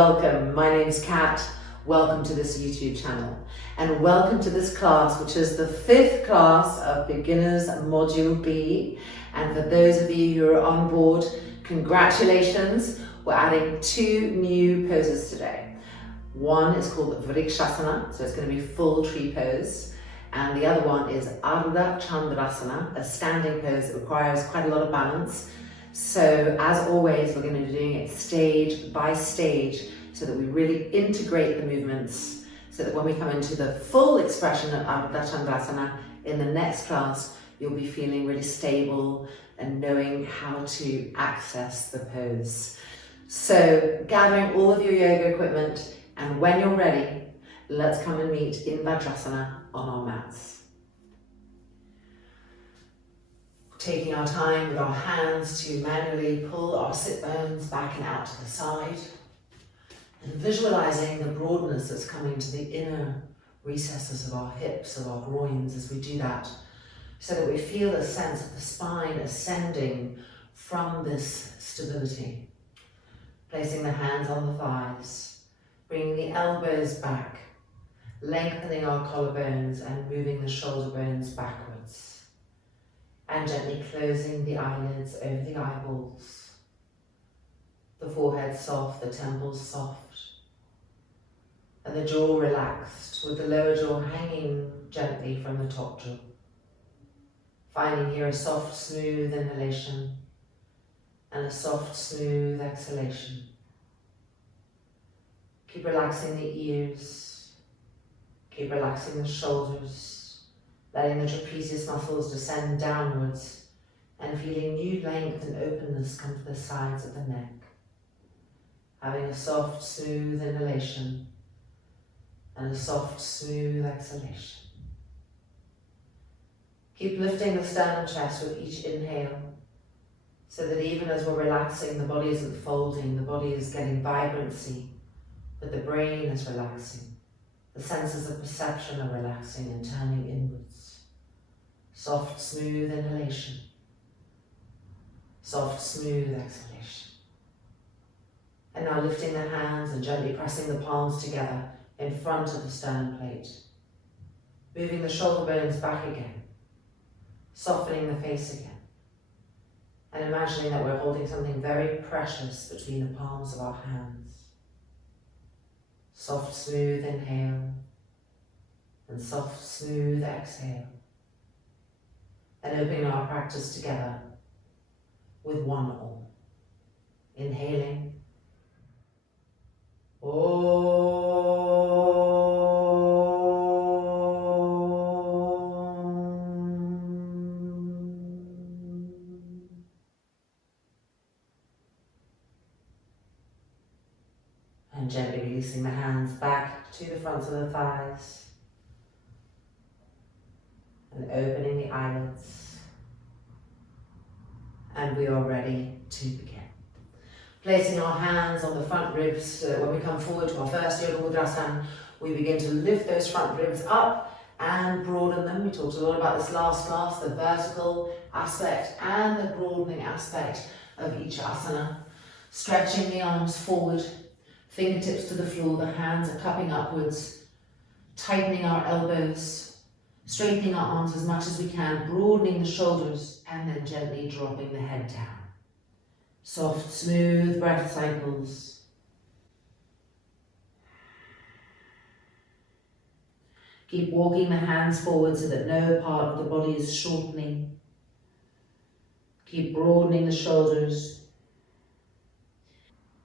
Welcome, my name's Kat. Welcome to this YouTube channel and welcome to this class, which is the 5th class of Beginners Module B. And for those of you who are on board, congratulations. We're adding 2 new poses today. One is called Vrksasana, so it's going to be full tree pose. And the other one is Ardha Chandrasana, a standing pose that requires quite a lot of balance. So as always, we're going to be doing it stage by stage so that we really integrate the movements so that when we come into the full expression of Ardha Chandrasana in the next class, you'll be feeling really stable and knowing how to access the pose. So gathering all of your yoga equipment, and when you're ready, let's come and meet in Vrksasana on our mats. Taking our time with our hands to manually pull our sit bones back and out to the side, and visualizing the broadness that's coming to the inner recesses of our hips, of our groins as we do that, so that we feel a sense of the spine ascending from this stability. Placing the hands on the thighs, bringing the elbows back, lengthening our collarbones and moving the shoulder bones backwards. And gently closing the eyelids over the eyeballs. The forehead soft, the temples soft. And the jaw relaxed, with the lower jaw hanging gently from the top jaw. Finding here a soft, smooth inhalation and a soft, smooth exhalation. Keep relaxing the ears. Keep relaxing the shoulders. Letting the trapezius muscles descend downwards and feeling new length and openness come to the sides of the neck. Having a soft, smooth inhalation and a soft, smooth exhalation. Keep lifting the sternum chest with each inhale so that even as we're relaxing, the body isn't folding, the body is getting vibrancy, but the brain is relaxing. The senses of perception are relaxing and turning inwards. Soft, smooth inhalation. Soft, smooth exhalation. And now lifting the hands and gently pressing the palms together in front of the sternum plate. Moving the shoulder bones back again. Softening the face again. And imagining that we're holding something very precious between the palms of our hands. Soft, smooth inhale and soft, smooth exhale. And opening our practice together with one Om. Inhaling. Om. And gently releasing the hands back to the fronts of the thighs. And opening the eyelids. And we are ready to begin. Placing our hands on the front ribs so that when we come forward to our first Yoga Mudra, we begin to lift those front ribs up and broaden them. We talked a lot about this last class, the vertical aspect and the broadening aspect of each asana. Stretching the arms forward, fingertips to the floor, the hands are cupping upwards, tightening our elbows, straightening our arms as much as we can, broadening the shoulders, and then gently dropping the head down. Soft, smooth breath cycles. Keep walking the hands forward so that no part of the body is shortening. Keep broadening the shoulders.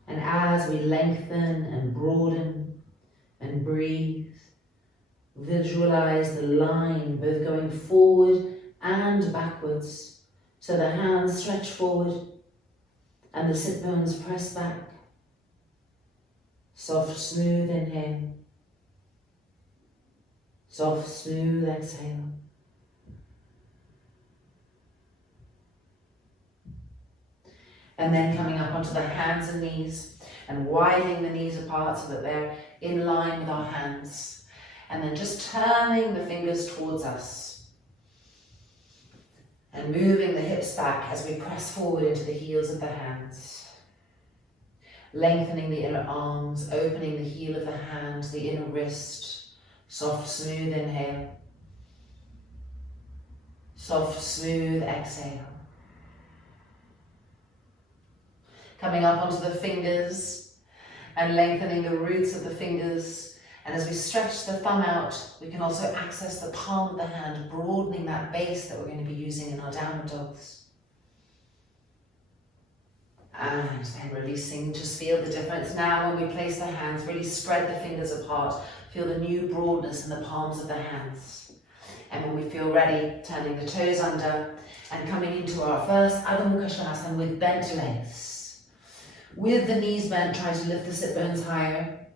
And as we lengthen and broaden and breathe, visualize the line both going forward and backwards. So the hands stretch forward and the sit bones press back. Soft, smooth inhale. Soft, smooth exhale. And then coming up onto the hands and knees and widening the knees apart so that they're in line with our hands. And then just turning the fingers towards us. And moving the hips back as we press forward into the heels of the hands. Lengthening the inner arms, opening the heel of the hand, the inner wrist. Soft, smooth inhale. Soft, smooth exhale. Coming up onto the fingers and lengthening the roots of the fingers. And as we stretch the thumb out, we can also access the palm of the hand, broadening that base that we're going to be using in our downward dogs. And then releasing, just feel the difference. Now when we place the hands, really spread the fingers apart. Feel the new broadness in the palms of the hands. And when we feel ready, turning the toes under and coming into our first Ardha Chandrasana with bent legs. With the knees bent, try to lift the sit bones higher.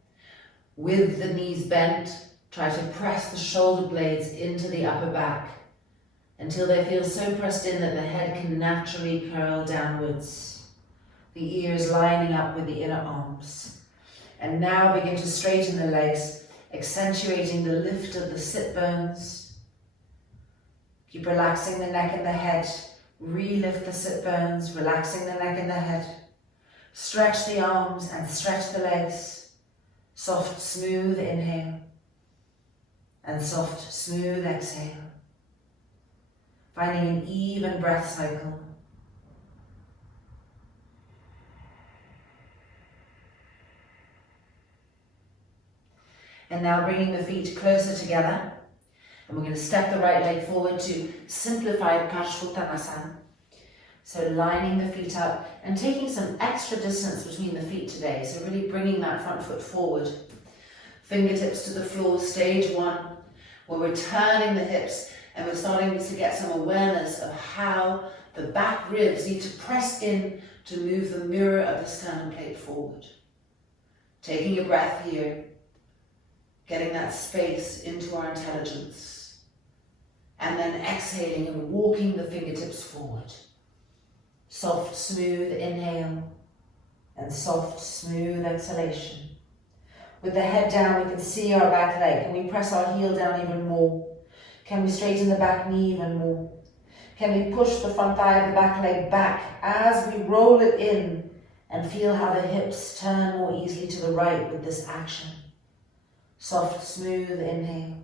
With the knees bent, try to press the shoulder blades into the upper back until they feel so pressed in that the head can naturally curl downwards. The ears lining up with the inner arms. And now begin to straighten the legs, accentuating the lift of the sit bones. Keep relaxing the neck and the head. Re-lift the sit bones, relaxing the neck and the head. Stretch the arms and stretch the legs. Soft, smooth inhale. And soft, smooth exhale. Finding an even breath cycle. And now bringing the feet closer together. And we're going to step the right leg forward to simplified Vrksasana. So lining the feet up and taking some extra distance between the feet today. So really bringing that front foot forward. Fingertips to the floor, stage one, where we're turning the hips and we're starting to get some awareness of how the back ribs need to press in to move the mirror of the sternum plate forward. Taking a breath here. Getting that space into our intelligence. And then exhaling and walking the fingertips forward. Soft, smooth inhale and soft, smooth exhalation. With the head down, we can see our back leg. Can we press our heel down even more? Can we straighten the back knee even more? Can we push the front thigh of the back leg back as we roll it in and feel how the hips turn more easily to the right with this action? Soft, smooth inhale.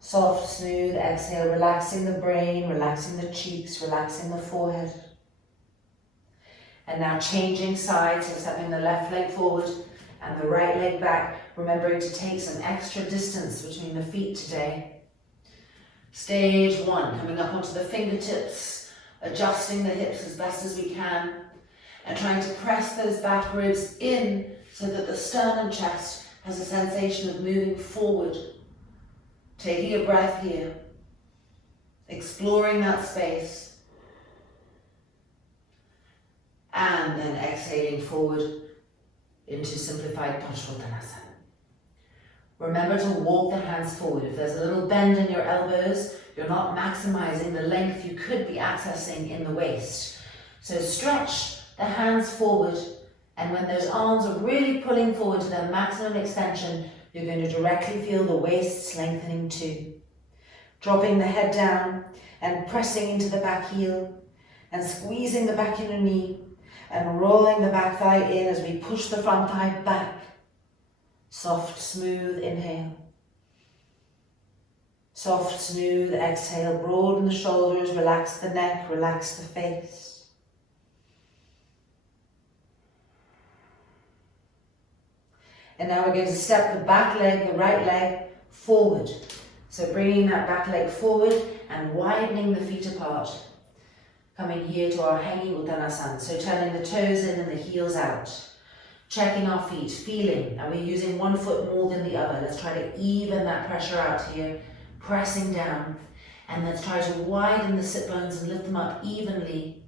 Soft, smooth exhale, relaxing the brain, relaxing the cheeks, relaxing the forehead. And now changing sides, so stepping the left leg forward and the right leg back, remembering to take some extra distance between the feet today. Stage one, coming up onto the fingertips, adjusting the hips as best as we can, and trying to press those back ribs in so that the sternum chest has a sensation of moving forward. Taking a breath here, exploring that space, and then exhaling forward into simplified Vrksasana. Remember to walk the hands forward. If there's a little bend in your elbows, you're not maximizing the length you could be accessing in the waist. So stretch the hands forward, and when those arms are really pulling forward to their maximum extension, you're going to directly feel the waists lengthening too. Dropping the head down and pressing into the back heel and squeezing the back inner knee and rolling the back thigh in as we push the front thigh back. Soft, smooth inhale. Soft, smooth exhale. Broaden the shoulders, relax the neck, relax the face. And now we're going to step the back leg, the right leg, forward. So bringing that back leg forward and widening the feet apart. Coming here to our hanging Uttanasana. So turning the toes in and the heels out. Checking our feet, feeling. Are we using one foot more than the other? Let's try to even that pressure out here. Pressing down. And let's try to widen the sit bones and lift them up evenly.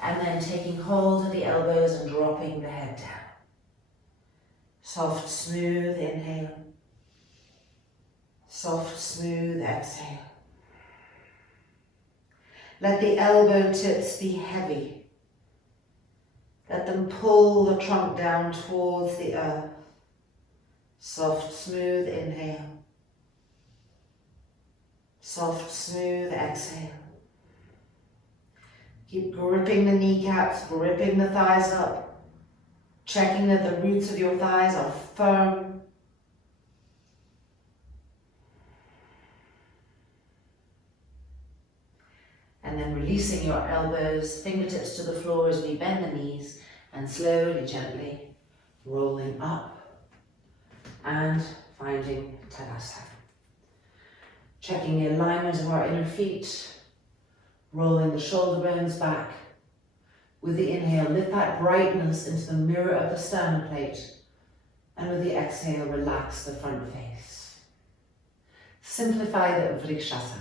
And then taking hold of the elbows and dropping the head down. Soft, smooth inhale. Soft, smooth exhale. Let the elbow tips be heavy. Let them pull the trunk down towards the earth. Soft, smooth inhale. Soft, smooth exhale. Keep gripping the kneecaps, gripping the thighs up. Checking that the roots of your thighs are firm. And then releasing your elbows, fingertips to the floor as we bend the knees and slowly, gently rolling up and finding Tadasana. Checking the alignment of our inner feet, rolling the shoulder bones back. With the inhale, lift that brightness into the mirror of the sternum plate. And with the exhale, relax the front face. Simplify the Vrksasana,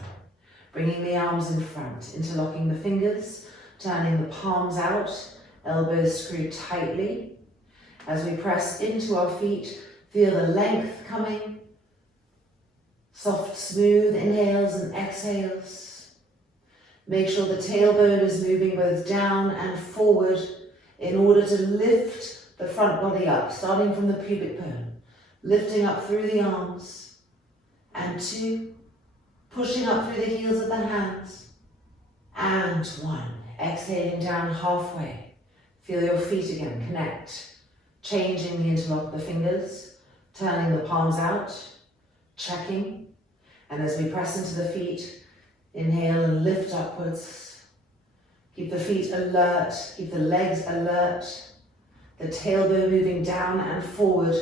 bringing the arms in front, interlocking the fingers, turning the palms out, elbows screwed tightly. As we press into our feet, feel the length coming. Soft, smooth inhales and exhales. Make sure the tailbone is moving both down and forward in order to lift the front body up, starting from the pubic bone, lifting up through the arms, and 2, pushing up through the heels of the hands, and 1, exhaling down halfway. Feel your feet again, connect, changing the interlock of the fingers, turning the palms out, checking, and as we press into the feet, inhale and lift upwards. Keep the feet alert, keep the legs alert, the tailbone moving down and forward,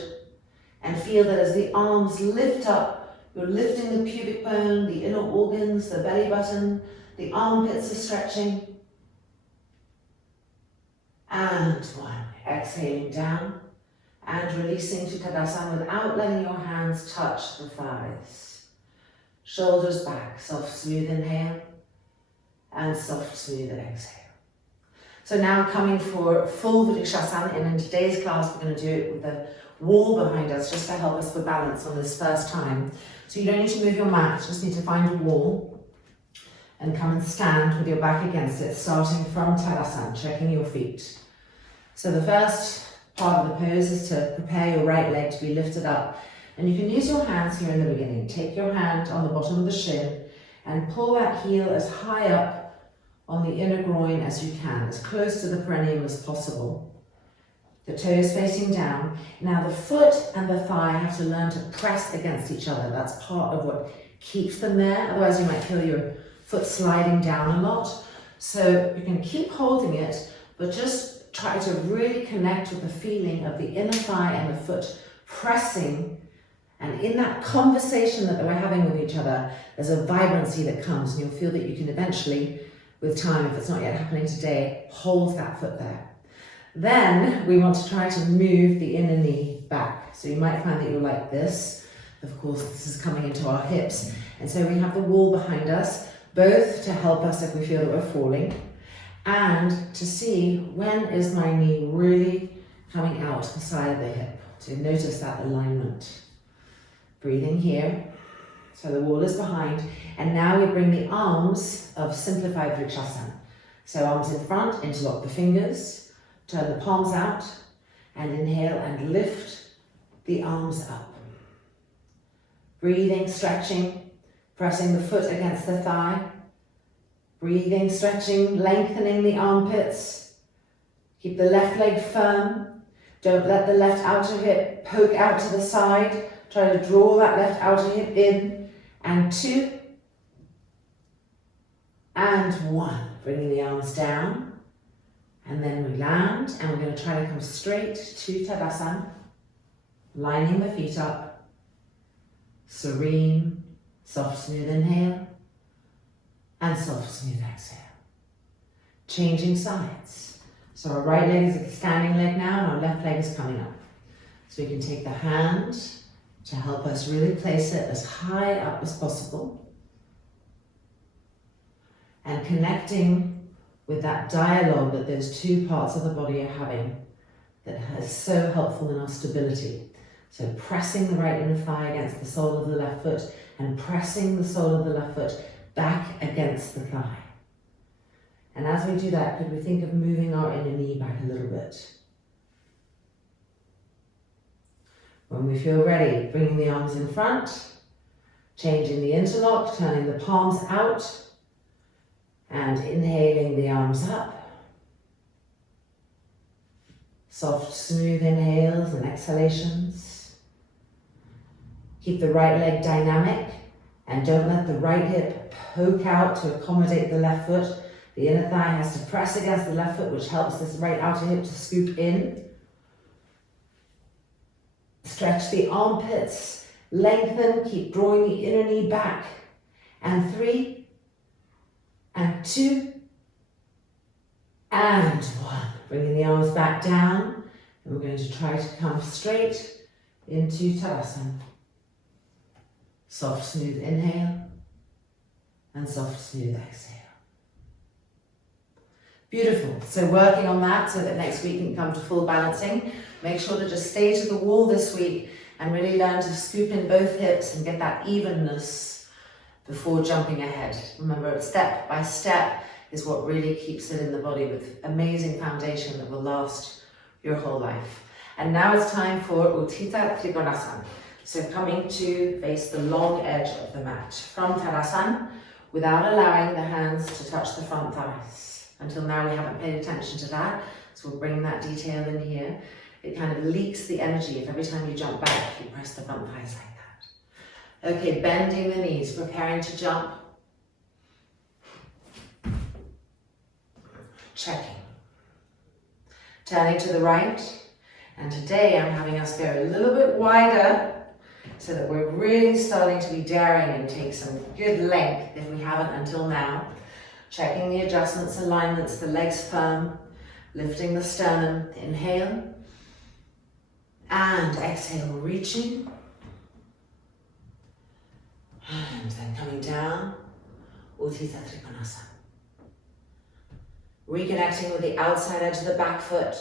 and feel that as the arms lift up, you're lifting the pubic bone, the inner organs, the belly button, the armpits are stretching. And 1, exhaling down and releasing to Tadasana without letting your hands touch the thighs. Shoulders back, soft, smooth inhale, and soft, smooth exhale. So now coming for full Vrksasana, and in today's class we're going to do it with the wall behind us, just to help us for balance on this first time. So you don't need to move your mat, just need to find a wall, and come and stand with your back against it, starting from Tadasana, checking your feet. So the first part of the pose is to prepare your right leg to be lifted up. And you can use your hands here in the beginning. Take your hand on the bottom of the shin and pull that heel as high up on the inner groin as you can, as close to the perineum as possible. The toes facing down. Now the foot and the thigh have to learn to press against each other. That's part of what keeps them there. Otherwise you might feel your foot sliding down a lot. So you can keep holding it, but just try to really connect with the feeling of the inner thigh and the foot pressing. And in that conversation that we're having with each other, there's a vibrancy that comes, and you'll feel that you can eventually, with time, if it's not yet happening today, hold that foot there. Then we want to try to move the inner knee back. So you might find that you're like this. Of course, this is coming into our hips. And so we have the wall behind us, both to help us if we feel that we're falling, and to see when is my knee really coming out the side of the hip. So notice that alignment. Breathing here, so the wall is behind, and now we bring the arms of simplified Vrksasana. So arms in front, interlock the fingers, turn the palms out, and inhale and lift the arms up. Breathing, stretching, pressing the foot against the thigh. Breathing, stretching, lengthening the armpits. Keep the left leg firm. Don't let the left outer hip poke out to the side. Try to draw that left outer hip in, and 2, and 1. Bringing the arms down, and then we land, and we're going to try to come straight to Tadasana, lining the feet up, serene, soft, smooth inhale, and soft, smooth exhale. Changing sides. So our right leg is a standing leg now, and our left leg is coming up. So we can take the hand to help us really place it as high up as possible, and connecting with that dialogue that those 2 parts of the body are having that is so helpful in our stability. So pressing the right inner thigh against the sole of the left foot and pressing the sole of the left foot back against the thigh. And as we do that, could we think of moving our inner knee back a little bit? When we feel ready, bringing the arms in front, changing the interlock, turning the palms out, and inhaling the arms up. Soft, smooth inhales and exhalations. Keep the right leg dynamic and don't let the right hip poke out to accommodate the left foot. The inner thigh has to press against the left foot, which helps this right outer hip to scoop in. Stretch the armpits, lengthen, keep drawing the inner knee back. And 3, and 2, and 1. Bringing the arms back down, and we're going to try to come straight into Tadasana. Soft, smooth inhale, and soft, smooth exhale. Beautiful. So working on that so that next week you can come to full balancing. Make sure to just stay to the wall this week and really learn to scoop in both hips and get that evenness before jumping ahead. Remember, step by step is what really keeps it in the body with amazing foundation that will last your whole life. And now it's time for Utthita Trikonasana. So coming to face the long edge of the mat from Tadasana without allowing the hands to touch the front thighs. Until now we haven't paid attention to that, so we'll bring that detail in here. It kind of leaks the energy if every time you jump back you press the front thighs like that. Okay, bending the knees, preparing to jump. Checking. Turning to the right, and today I'm having us go a little bit wider so that we're really starting to be daring and take some good length if we haven't until now. Checking the adjustments, alignments, the legs firm, lifting the sternum, inhale, and exhale, reaching, and then coming down, Utthita Trikonasana. Reconnecting with the outside edge of the back foot,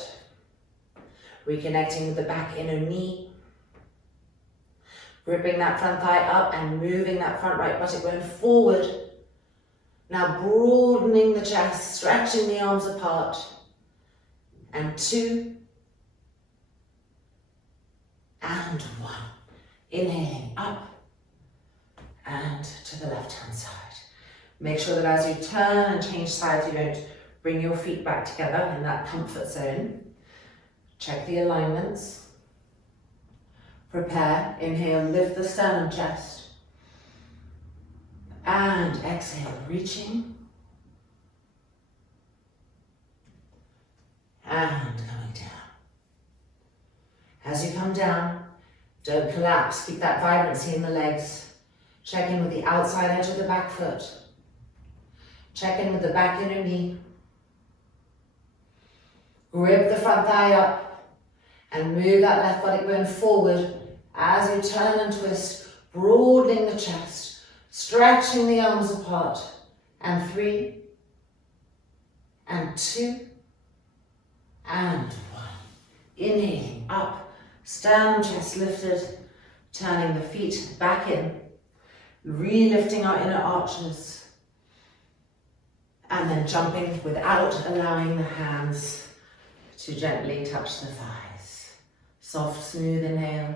reconnecting with the back inner knee, gripping that front thigh up and moving that front right buttock bone forward. Now broadening the chest, stretching the arms apart. And 2, and 1. Inhaling up and to the left-hand side. Make sure that as you turn and change sides, you don't bring your feet back together in that comfort zone. Check the alignments. Prepare, inhale, lift the sternum, chest. And exhale, reaching. And coming down. As you come down, don't collapse. Keep that vibrancy in the legs. Check in with the outside edge of the back foot. Check in with the back inner knee. Grip the front thigh up and move that left buttock bone forward as you turn and twist, broadening the chest. Stretching the arms apart, and 3, and 2, and 1. Inhaling up, sternum, chest lifted, turning the feet back in, re-lifting our inner arches, and then jumping without allowing the hands to gently touch the thighs. Soft, smooth inhale,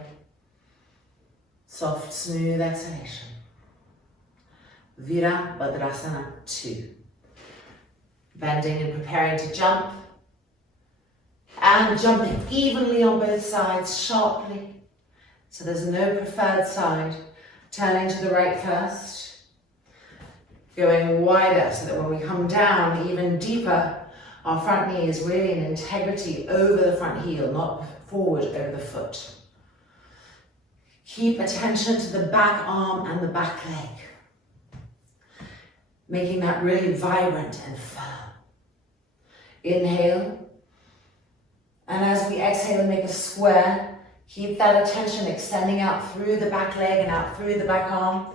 soft, smooth exhalation. Vrksasana 2. Bending and preparing to jump. And jumping evenly on both sides, sharply. So there's no preferred side. Turning to the right first. Going wider so that when we come down even deeper, our front knee is really in integrity over the front heel, not forward over the foot. Keep attention to the back arm and the back leg. Making that really vibrant and firm. Inhale. And as we exhale, make a square. Keep that attention extending out through the back leg and out through the back arm.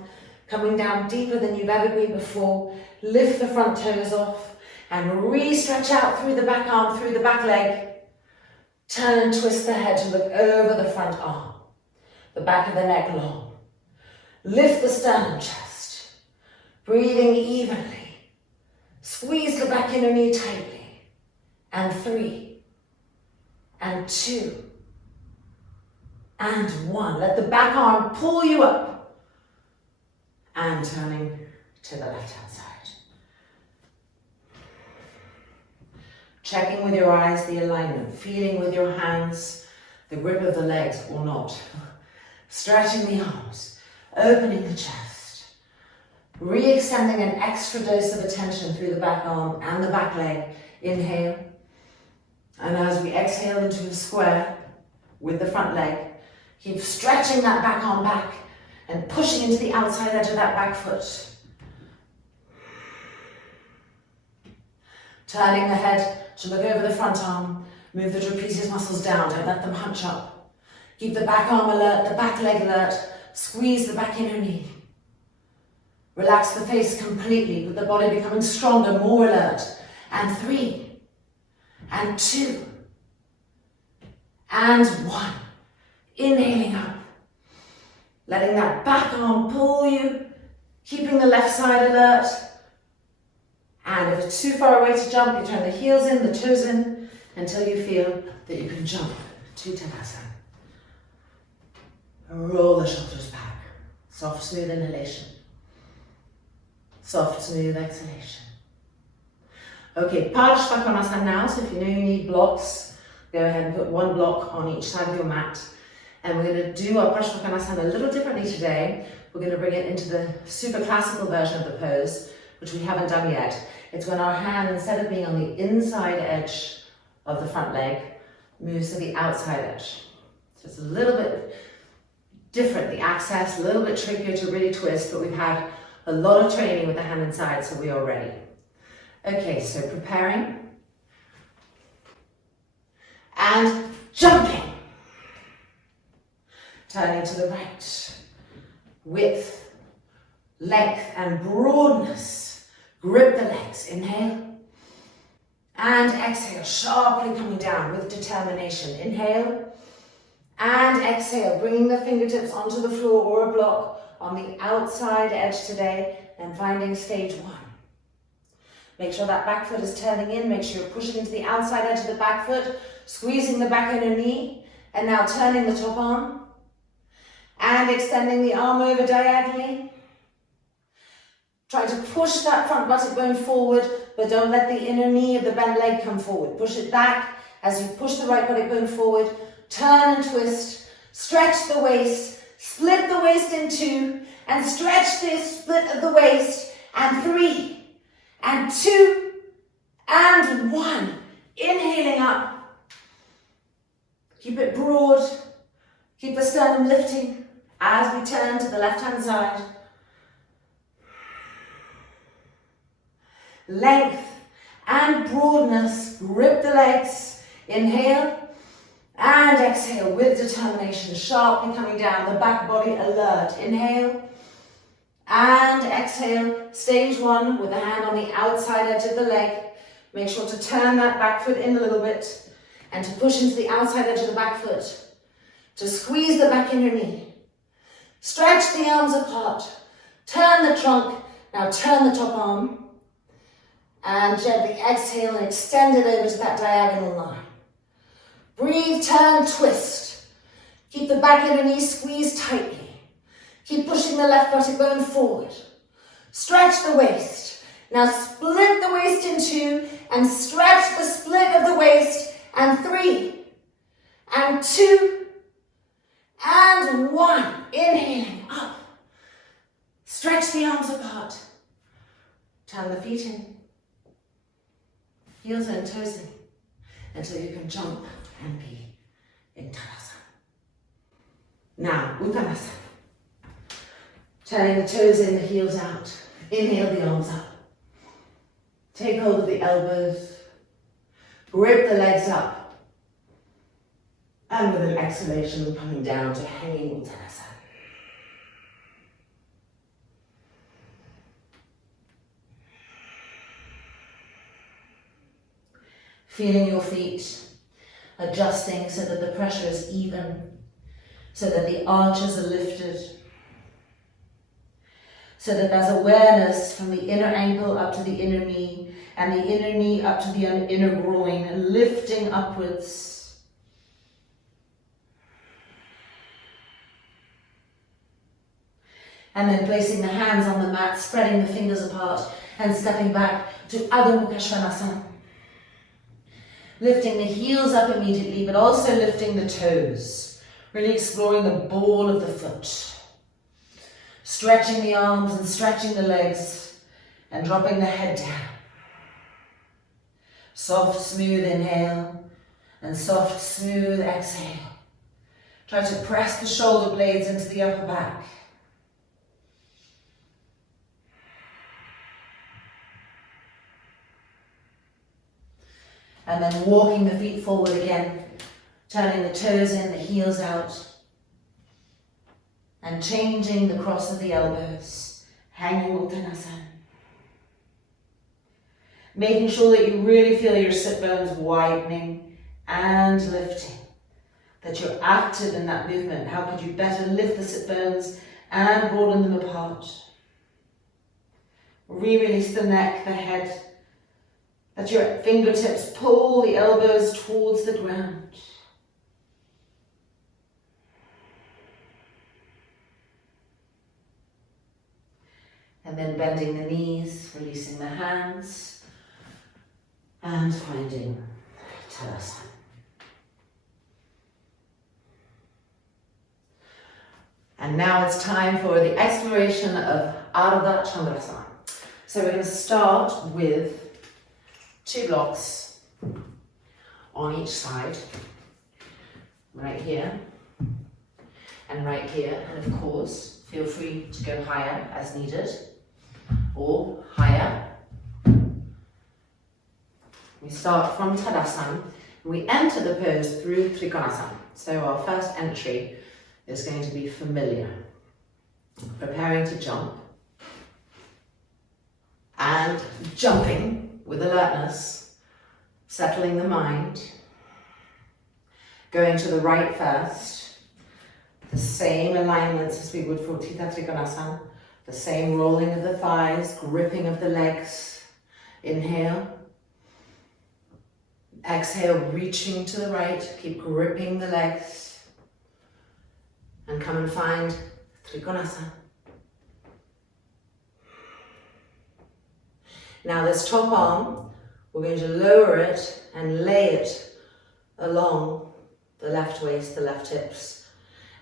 Coming down deeper than you've ever been before. Lift the front toes off and re-stretch out through the back arm, through the back leg. Turn and twist the head to look over the front arm. The back of the neck long. Lift the sternum, chest. Breathing evenly. Squeeze the back inner knee tightly. And 3, and 2, and 1. Let the back arm pull you up. And turning to the left-hand side. Checking with your eyes the alignment, feeling with your hands the grip of the legs or not. Stretching the arms, opening the chest, re-extending an extra dose of attention through the back arm and the back leg. Inhale. And as we exhale into a square with the front leg, keep stretching that back arm back and pushing into the outside edge of that back foot. Turning the head to look over the front arm, move the trapezius muscles down, don't let them hunch up. Keep the back arm alert, the back leg alert, squeeze the back inner knee. Relax the face completely with the body becoming stronger, more alert. And 3, and 2, and 1. Inhaling up. Letting that back arm pull you, keeping the left side alert. And if it's too far away to jump, you turn the heels in, the toes in, until you feel that you can jump to Tadasana. Roll the shoulders back. Soft, smooth inhalation. Soft, smooth exhalation. Okay, Vrksasana now, so if you know you need blocks, go ahead and put one block on each side of your mat. And we're going to do our Vrksasana a little differently today. We're going to bring it into the super classical version of the pose, which we haven't done yet. It's when our hand, instead of being on the inside edge of the front leg, moves to the outside edge. So it's a little bit different, the access, a little bit trickier to really twist, but we've had a lot of training with the hand inside, so we are ready. Okay, so preparing. And jumping. Turning to the right. Width, length, and broadness. Grip the legs, inhale. And exhale, sharply coming down with determination. Inhale. And exhale, bringing the fingertips onto the floor or a block on the outside edge today and finding stage 1. Make sure that back foot is turning in. Make sure you're pushing into the outside edge of the back foot, squeezing the back inner knee, and now turning the top arm and extending the arm over diagonally. Try to push that front buttock bone forward, but don't let the inner knee of the bent leg come forward. Push it back as you push the right buttock bone forward. Turn and twist. Stretch the waist. Split the waist in 2 and stretch this split of the waist. And 3, and 2, and 1. Inhaling up. Keep it broad. Keep the sternum lifting as we turn to the left-hand side. Length and broadness. Grip the legs. Inhale and exhale with determination. Sharply coming down. The back body alert. Inhale and exhale. Stage 1 with the hand on the outside edge of the leg. Make sure to turn that back foot in a little bit and to push into the outside edge of the back foot. To squeeze the back inner knee. Stretch the arms apart. Turn the trunk. Now turn the top arm. And gently exhale and extend it over to that diagonal line. Breathe, turn, twist. Keep the back inner knee squeezed tightly. Keep pushing the left buttock bone forward. Stretch the waist. Now split the waist in 2 and stretch the split of the waist. And 3, and 2, and 1. Inhaling up. Stretch the arms apart. Turn the feet in. Heels and toes in until you can jump and be in Tadasana. Now, Uttanasana. Turning the toes in, the heels out. Inhale the arms up. Take hold of the elbows. Grip the legs up. And with an exhalation, coming down to hanging Uttanasana. Feeling your feet, adjusting so that the pressure is even, so that the arches are lifted, so that there's awareness from the inner ankle up to the inner knee, and the inner knee up to the inner groin, and lifting upwards. And then placing the hands on the mat, spreading the fingers apart, and stepping back to Ardha Chandrasana. Lifting the heels up immediately, but also lifting the toes. Really exploring the ball of the foot. Stretching the arms and stretching the legs and dropping the head down. Soft, smooth inhale and soft, smooth exhale. Try to press the shoulder blades into the upper back. And then walking the feet forward again, turning the toes in, the heels out. And changing the cross of the elbows, hanging Uttanasana. Making sure that you really feel your sit bones widening and lifting. That you're active in that movement. How could you better lift the sit bones and broaden them apart? Re-release the neck, the head. Let your fingertips pull the elbows towards the ground. And then bending the knees, releasing the hands, and finding Halasana. And now it's time for the exploration of Ardha Chandrasana. So we're going to start with 2 blocks on each side, right here and right here. And of course, feel free to go higher as needed. Or higher. We start from Tadasana. We enter the pose through Vrksasana. So our first entry is going to be familiar. Preparing to jump. And jumping with alertness. Settling the mind. Going to the right first. The same alignments as we would for Vrksasana. The same rolling of the thighs, gripping of the legs. Inhale. Exhale, reaching to the right. Keep gripping the legs. And come and find Vrksasana. Now this top arm, we're going to lower it and lay it along the left waist, the left hips.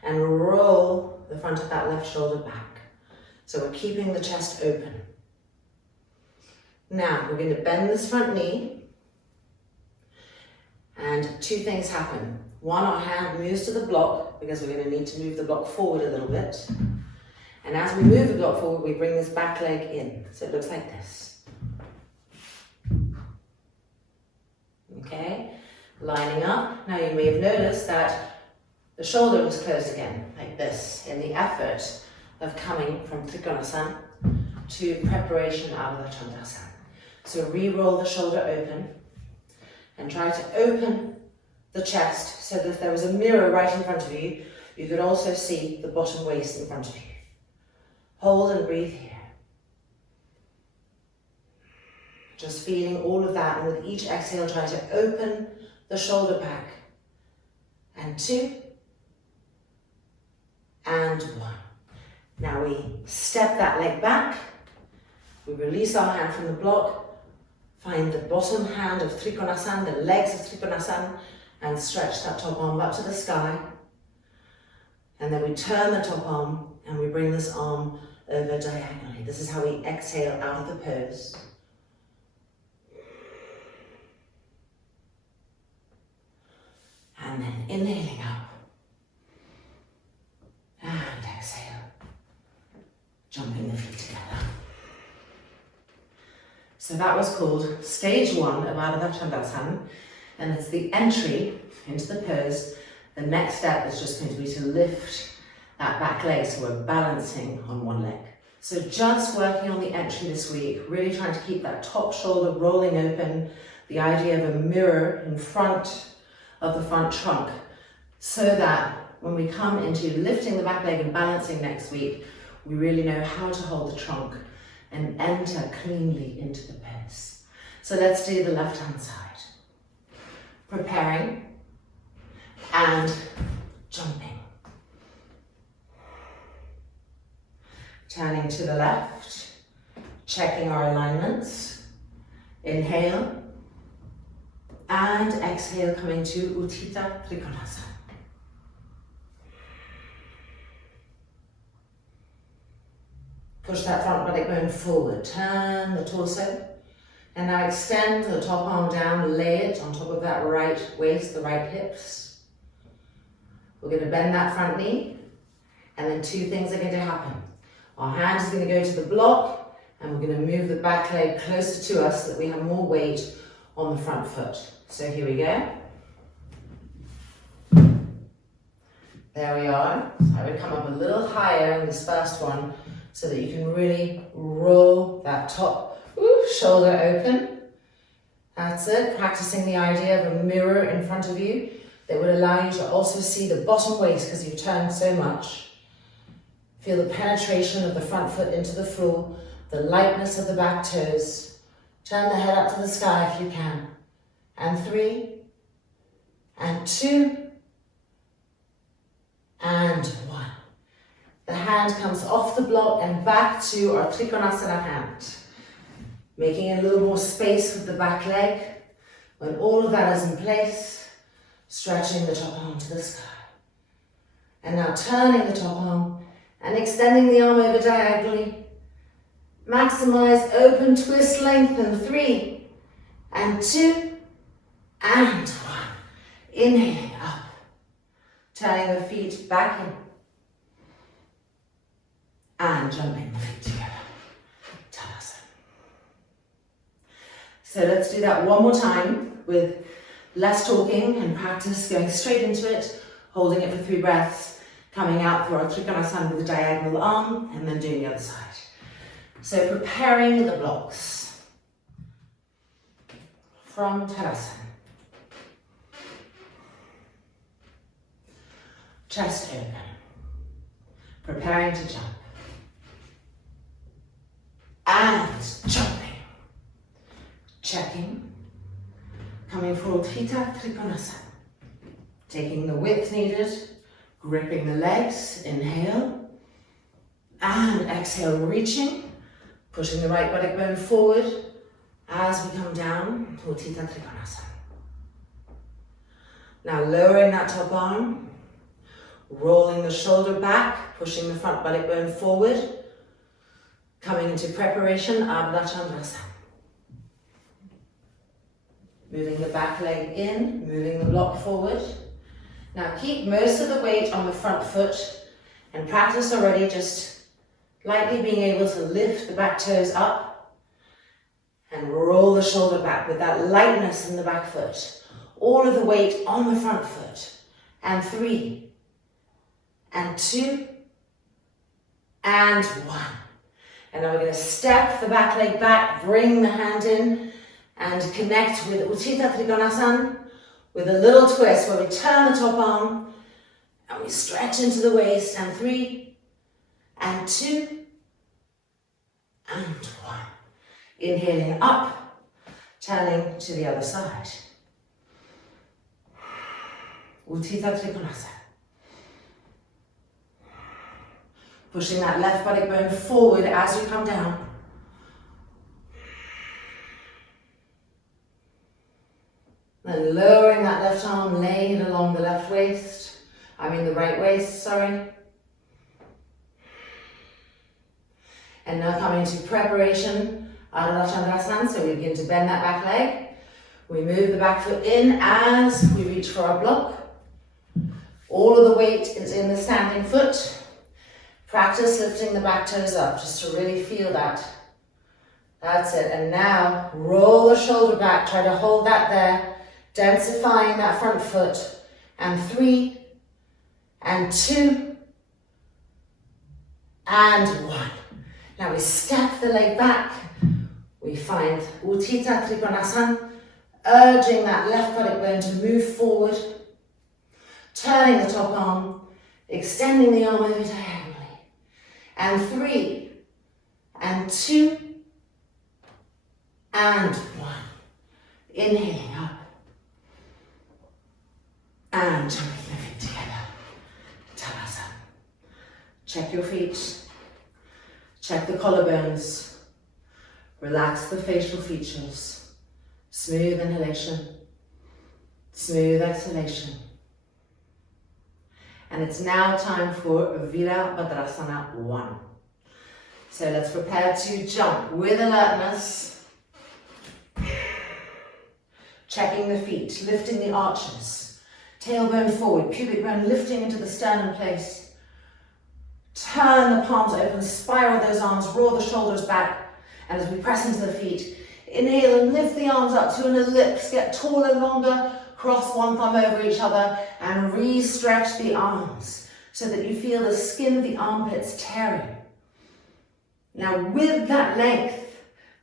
And roll the front of that left shoulder back. So we're keeping the chest open. Now we're going to bend this front knee. And 2 things happen. 1, our hand moves to the block because we're going to need to move the block forward a little bit. And as we move the block forward, we bring this back leg in. So it looks like this. Okay, lining up. Now you may have noticed that the shoulder was closed again, like this, in the effort of coming from Vrksasana to preparation Ardha Chandrasana. So re-roll the shoulder open and try to open the chest so that if there was a mirror right in front of you, you could also see the bottom waist in front of you. Hold and breathe here. Just feeling all of that, and with each exhale try to open the shoulder back. And 2 and 1. Now we step that leg back, we release our hand from the block, find the bottom hand of Vrksasana, the legs of Vrksasana, and stretch that top arm up to the sky. And then we turn the top arm and we bring this arm over diagonally. This is how we exhale out of the pose. And then inhaling up. And exhale. Jumping the feet together. So that was called stage 1 of Ardha Chandrasana, and it's the entry into the pose. The next step is just going to be to lift that back leg, so we're balancing on one leg. So just working on the entry this week, really trying to keep that top shoulder rolling open, the idea of a mirror in front of the front trunk, so that when we come into lifting the back leg and balancing next week, we really know how to hold the trunk and enter cleanly into the pose. So let's do the left hand side. Preparing and jumping. Turning to the left, checking our alignments. Inhale, And exhale, coming to Utthita Trikonasana. Push that front buttock bone forward, turn the torso, and now extend the top arm down, lay it on top of that right waist, the right hips. We're going to bend that front knee, and then two things are going to happen. Our hand is going to go to the block, and we're going to move the back leg closer to us so that we have more weight on the front foot. So here we go. There we are. So I would come up a little higher in this first one so that you can really roll that top shoulder open. That's it. Practicing the idea of a mirror in front of you that would allow you to also see the bottom waist because you've turned so much. Feel the penetration of the front foot into the floor, the lightness of the back toes. Turn the head up to the sky if you can. And 3, and 2, and 1. The hand comes off the block and back to our Trikonasana hand. Making a little more space with the back leg. When all of that is in place, stretching the top arm to the sky. And now turning the top arm and extending the arm over diagonally. Maximize open twist lengthen. 3, and 2, and 1. Inhaling up. Turning the feet back in. And jumping the feet together. Halasana. So let's do that one more time with less talking and practice going straight into it, holding it for 3 breaths, coming out for our Trikonasana with a diagonal arm, and then doing the other side. So preparing the blocks from Halasana. Chest open. Preparing to jump. And jumping. Checking. Coming for Utthita Trikonasana. Taking the width needed. Gripping the legs. Inhale. And exhale, reaching. Pushing the right buttock bone forward as we come down to Utthita Trikonasana. Now lowering that top arm. Rolling the shoulder back, pushing the front buttock bone forward. Coming into preparation, Ardha Chandrasana. Moving the back leg in, moving the block forward. Now keep most of the weight on the front foot and practice already just lightly being able to lift the back toes up and roll the shoulder back with that lightness in the back foot. All of the weight on the front foot. And 3, and 2, and 1. And now we're going to step the back leg back, bring the hand in, and connect with Utthita Trikonasana with a little twist where we turn the top arm, and we stretch into the waist, and 3, and 2, and 1. Inhaling up, turning to the other side. Utthita Trikonasana. Pushing that left buttock bone forward as you come down. Then lowering that left arm, laying it along the left waist. The right waist, sorry. And now coming to preparation, Ardha Chandrasana. So we begin to bend that back leg. We move the back foot in as we reach for our block. All of the weight is in the standing foot. Practice lifting the back toes up just to really feel that. That's it. And now roll the shoulder back. Try to hold that there. Densifying that front foot. And 3, and 2, and 1. Now we step the leg back. We find Utthita Trikonasana, urging that left buttock bone to move forward. Turning the top arm, extending the arm over diagonally. And 3, and 2, and 1. Inhaling up. And jumping the feet together. Halasana. Check your feet. Check the collarbones. Relax the facial features. Smooth inhalation. Smooth exhalation. And it's now time for Vrksasana 1. So let's prepare to jump with alertness. Checking the feet, lifting the arches. Tailbone forward, pubic bone lifting into the sternum place. Turn the palms open, spiral those arms, roll the shoulders back. And as we press into the feet, inhale and lift the arms up to an ellipse. Get taller, longer. Cross one thumb over each other and re-stretch the arms so that you feel the skin of the armpits tearing. Now with that length,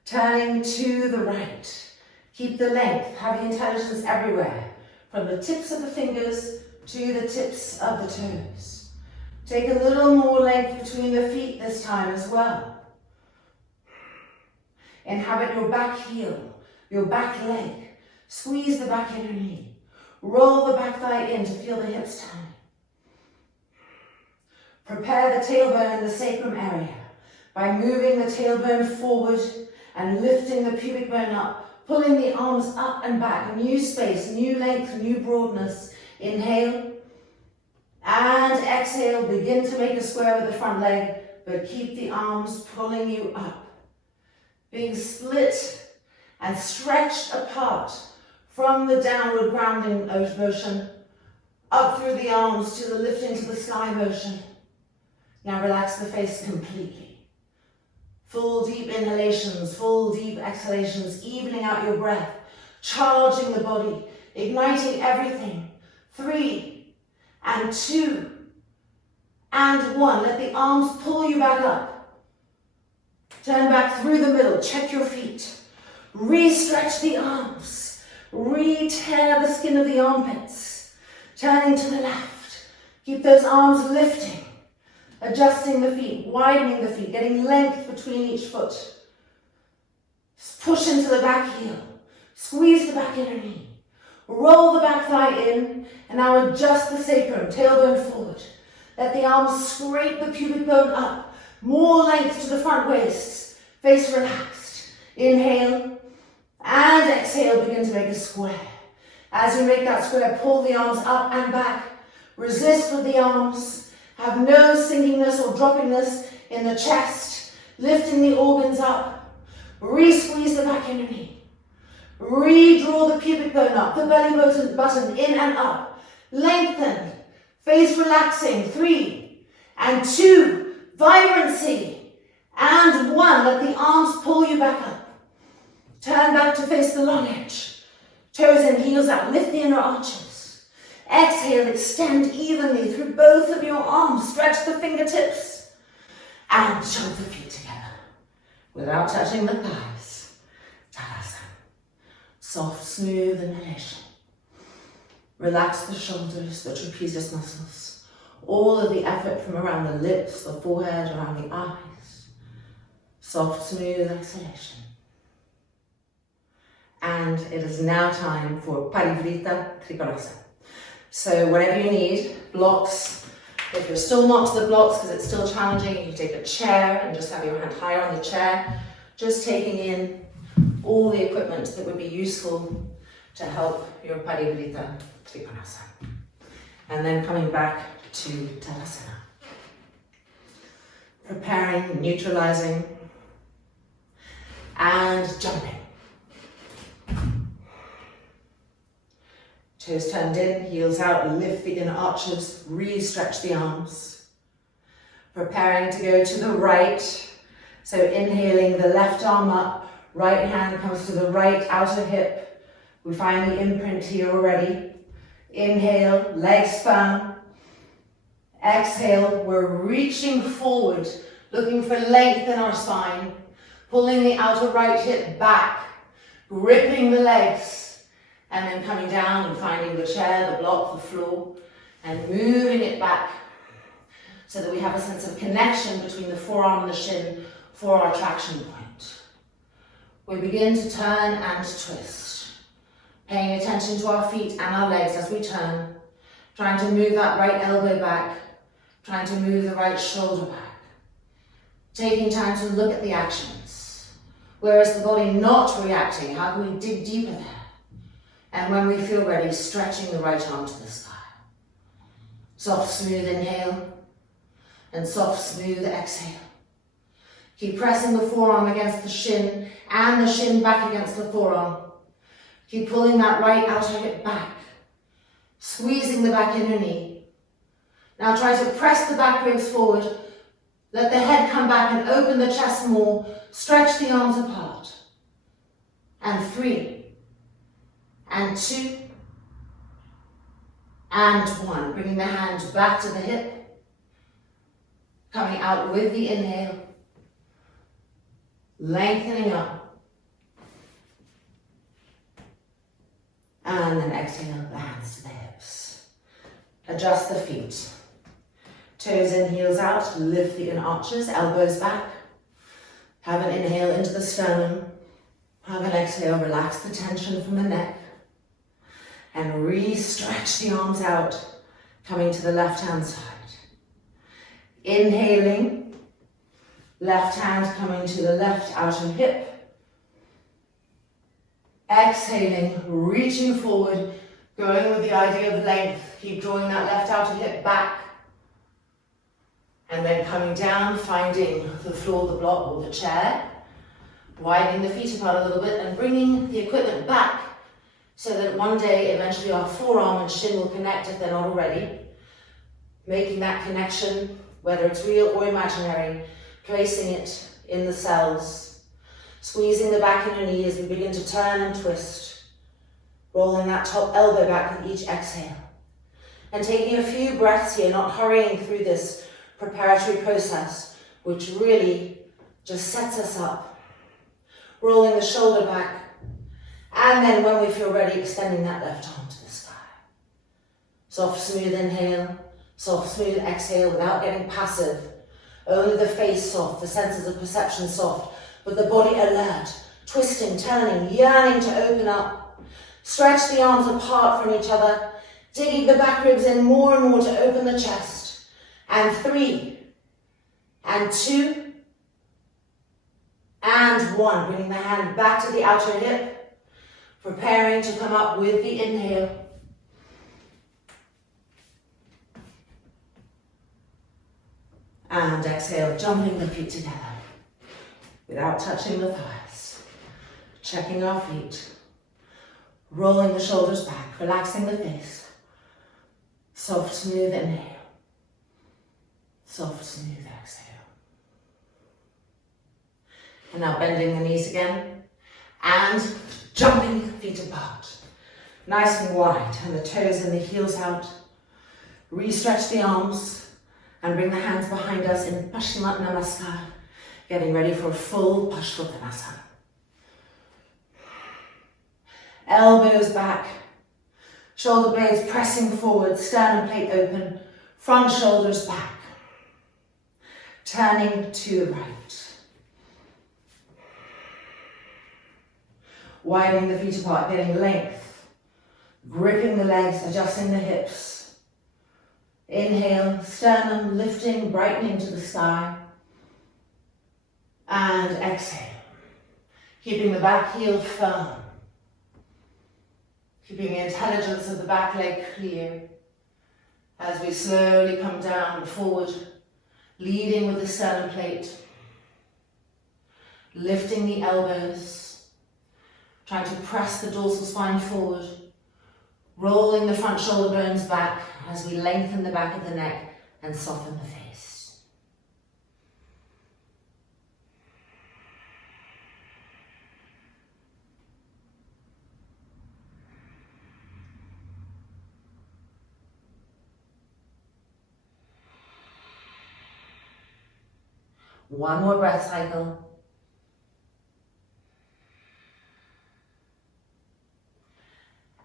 turning to the right. Keep the length, having intelligence everywhere, from the tips of the fingers to the tips of the toes. Take a little more length between the feet this time as well. Inhabit your back heel, your back leg. Squeeze the back inner knee. Roll the back thigh in to feel the hips turn. Prepare the tailbone in the sacrum area by moving the tailbone forward and lifting the pubic bone up, pulling the arms up and back. New space, new length, new broadness. Inhale and exhale. Begin to make a square with the front leg, but keep the arms pulling you up. Being split and stretched apart from the downward grounding motion, up through the arms to the lifting to the sky motion. Now relax the face completely. Full deep inhalations, full deep exhalations, evening out your breath, charging the body, igniting everything. 3 and 2 and 1. Let the arms pull you back up. Turn back through the middle, check your feet. Re-stretch the arms. Re-tear the skin of the armpits. Turning to the left. Keep those arms lifting. Adjusting the feet, widening the feet, getting length between each foot. Push into the back heel. Squeeze the back inner knee. Roll the back thigh in, and now adjust the sacrum, tailbone forward. Let the arms scrape the pubic bone up. More length to the front waist. Face relaxed. Inhale. And exhale, begin to make a square. As you make that square, pull the arms up and back. Resist with the arms. Have no sinkingness or droppingness in the chest. Lifting the organs up. Re-squeeze the back inner knee. Redraw the pubic bone up. The belly button in and up. Lengthen. Face relaxing. 3 and 2. Vibrancy. And 1. Let the arms pull you back up. Turn back to face the long edge. Toes in, heels out. Lift the inner arches. Exhale, extend evenly through both of your arms. Stretch the fingertips. And jump the feet together without touching the thighs. Halasana. Soft, smooth inhalation. Relax the shoulders, the trapezius muscles. All of the effort from around the lips, the forehead, around the eyes. Soft, smooth exhalation. And it is now time for Parivartanasana. So whatever you need, blocks. If you're still not to the blocks because it's still challenging, you can take a chair and just have your hand higher on the chair. Just taking in all the equipment that would be useful to help your Parivartanasana. And then coming back to Tadasana. Preparing, neutralizing, and jumping. Toes turned in, heels out, lift the inner arches, re-stretch the arms. Preparing to go to the right. So inhaling the left arm up, right hand comes to the right outer hip. We find the imprint here already. Inhale, legs firm. Exhale, we're reaching forward, looking for length in our spine. Pulling the outer right hip back, gripping the legs. And then coming down and finding the chair, the block, the floor, and moving it back so that we have a sense of connection between the forearm and the shin for our traction point. We begin to turn and twist, paying attention to our feet and our legs as we turn, trying to move that right elbow back, trying to move the right shoulder back, taking time to look at the actions. Where is the body not reacting? How can we dig deeper there? And when we feel ready, stretching the right arm to the sky. Soft, smooth inhale and soft, smooth exhale. Keep pressing the forearm against the shin and the shin back against the forearm. Keep pulling that right outer hip back, squeezing the back inner knee. Now try to press the back ribs forward. Let the head come back and open the chest more. Stretch the arms apart. And 3, and 2, and 1. Bringing the hand back to the hip. Coming out with the inhale. Lengthening up. And then exhale, the hands to the hips. Adjust the feet. Toes in, heels out. Lift the inner arches, elbows back. Have an inhale into the sternum. Have an exhale, relax the tension from the neck. And re-stretch the arms out, coming to the left-hand side. Inhaling, left hand coming to the left outer hip. Exhaling, reaching forward, going with the idea of length. Keep drawing that left outer hip back. And then coming down, finding the floor, the block, or the chair. Widening the feet apart a little bit and bringing the equipment back so that one day eventually our forearm and shin will connect if they're not already. Making that connection, whether it's real or imaginary, placing it in the cells. Squeezing the back inner knee as we begin to turn and twist. Rolling that top elbow back with each exhale. And taking a few breaths here, not hurrying through this preparatory process, which really just sets us up. Rolling the shoulder back, and then when we feel ready, extending that left arm to the sky. Soft, smooth inhale, soft, smooth exhale without getting passive. Only the face soft, the senses of perception soft, but the body alert, twisting, turning, yearning to open up. Stretch the arms apart from each other, digging the back ribs in more and more to open the chest. And 3, and 2, and 1, bringing the hand back to the outer hip, preparing to come up with the inhale. And exhale, jumping the feet together without touching the thighs. Checking our feet, rolling the shoulders back, relaxing the face. Soft, smooth inhale. Soft, smooth exhale. And now bending the knees again and jumping the feet apart. Nice and wide, and the toes and the heels out. Re-stretch the arms and bring the hands behind us in Paschimottanasana, getting ready for a full Paschimottanasana. Elbows back, shoulder blades pressing forward, sternum plate open, front shoulders back. Turning to the right. Widening the feet apart, getting length. Gripping the legs, adjusting the hips. Inhale, sternum lifting, brightening to the sky. And exhale. Keeping the back heel firm. Keeping the intelligence of the back leg clear. As we slowly come down and forward, leading with the sternum plate. Lifting the elbows. Trying to press the dorsal spine forward, rolling the front shoulder bones back as we lengthen the back of the neck and soften the face. One more breath cycle.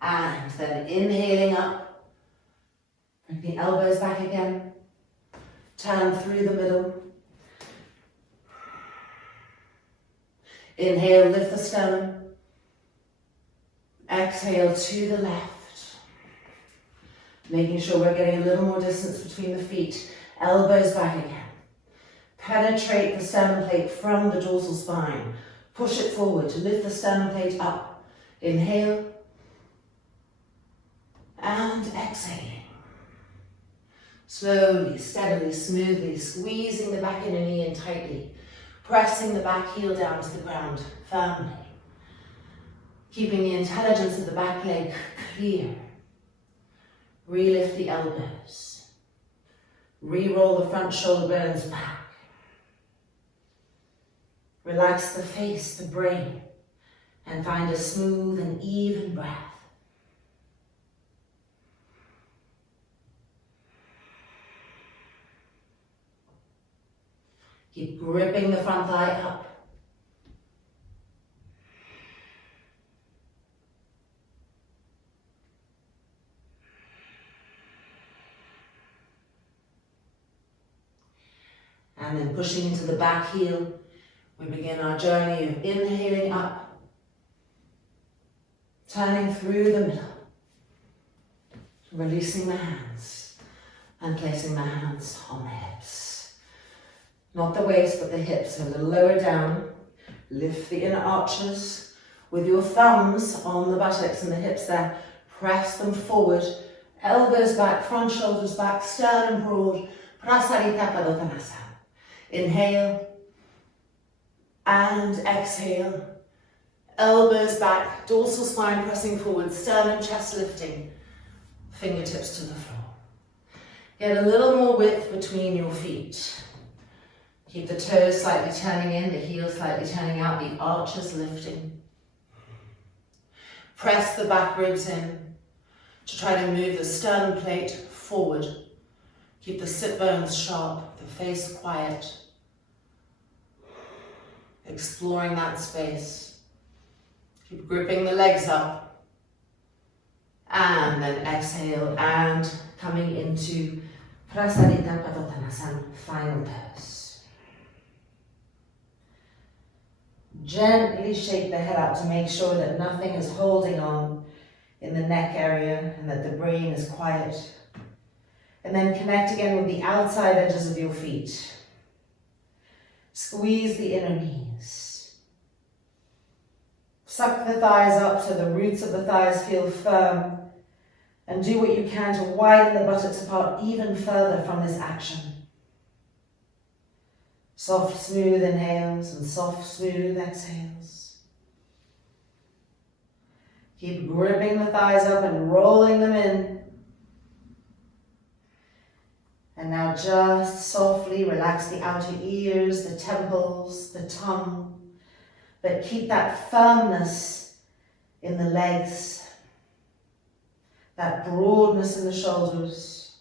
And then inhaling up, bring the elbows back again, turn through the middle. Inhale, lift the sternum. Exhale to the left. Making sure we're getting a little more distance between the feet. Elbows back again. Penetrate the sternum plate from the dorsal spine. Push it forward to lift the sternum plate up. Inhale. And exhaling. Slowly, steadily, smoothly, squeezing the back inner knee in tightly, pressing the back heel down to the ground firmly, keeping the intelligence of the back leg clear. Relift the elbows. Re-roll the front shoulder bones back. Relax the face, the brain, and find a smooth and even breath. Keep gripping the front thigh up. And then pushing into the back heel, we begin our journey of inhaling up, turning through the middle, releasing the hands and placing the hands on the hips. Not the waist, but the hips, a little lower down. Lift the inner arches with your thumbs on the buttocks and the hips there. Press them forward, elbows back, front shoulders back, sternum broad. Vrksasana. Inhale and exhale. Elbows back, dorsal spine pressing forward, sternum, chest lifting, fingertips to the floor. Get a little more width between your feet. Keep the toes slightly turning in, the heels slightly turning out, the arches lifting. Press the back ribs in to try to move the sternum plate forward. Keep the sit bones sharp, the face quiet. Exploring that space. Keep gripping the legs up. And then exhale and coming into Jathara Parivartanasana, final pose. Gently shake the head out to make sure that nothing is holding on in the neck area and that the brain is quiet. And then connect again with the outside edges of your feet. Squeeze the inner knees. Suck the thighs up so the roots of the thighs feel firm. And do what you can to widen the buttocks apart even further from this action. Soft, smooth inhales and soft, smooth exhales. Keep gripping the thighs up and rolling them in. And now just softly relax the outer ears, the temples, the tongue, but keep that firmness in the legs, that broadness in the shoulders.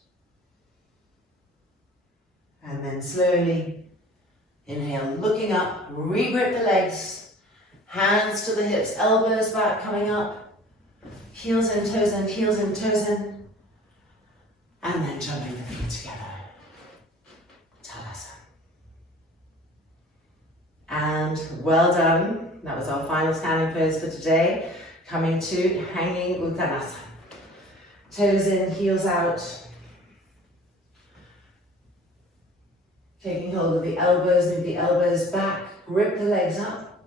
And then slowly inhale, looking up, re-grip the legs, hands to the hips, elbows back, coming up, heels in, toes in, heels in, toes in, and then jumping the feet together. Halasana. And well done. That was our final standing pose for today. Coming to hanging Uttanasana. Toes in, heels out. Taking hold of the elbows, move the elbows back, grip the legs up,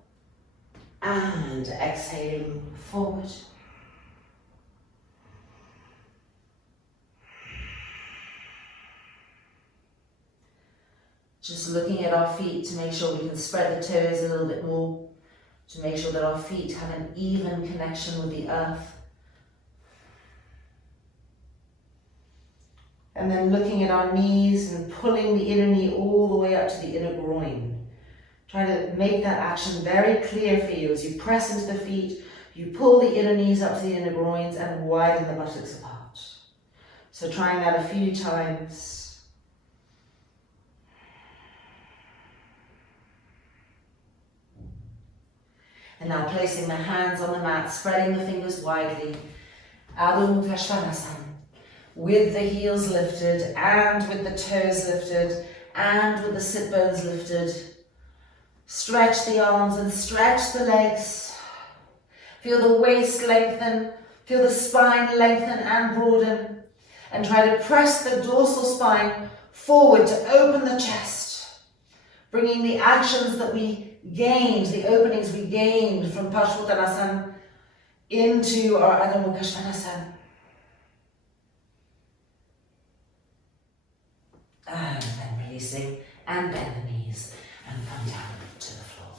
and exhaling forward. Just looking at our feet to make sure we can spread the toes a little bit more, to make sure that our feet have an even connection with the earth. And then looking at our knees and pulling the inner knee all the way up to the inner groin. Try to make that action very clear for you as you press into the feet, you pull the inner knees up to the inner groins and widen the buttocks apart. So trying that a few times. And now placing the hands on the mat, spreading the fingers widely. Ardha Chandrasana. With the heels lifted and with the toes lifted and with the sit bones lifted. Stretch the arms and stretch the legs. Feel the waist lengthen, feel the spine lengthen and broaden. And try to press the dorsal spine forward to open the chest. Bringing the actions that we gained, the openings we gained from Vrksasana into our Ardha Chandrasana. And then releasing, and bend the knees, and come down to the floor.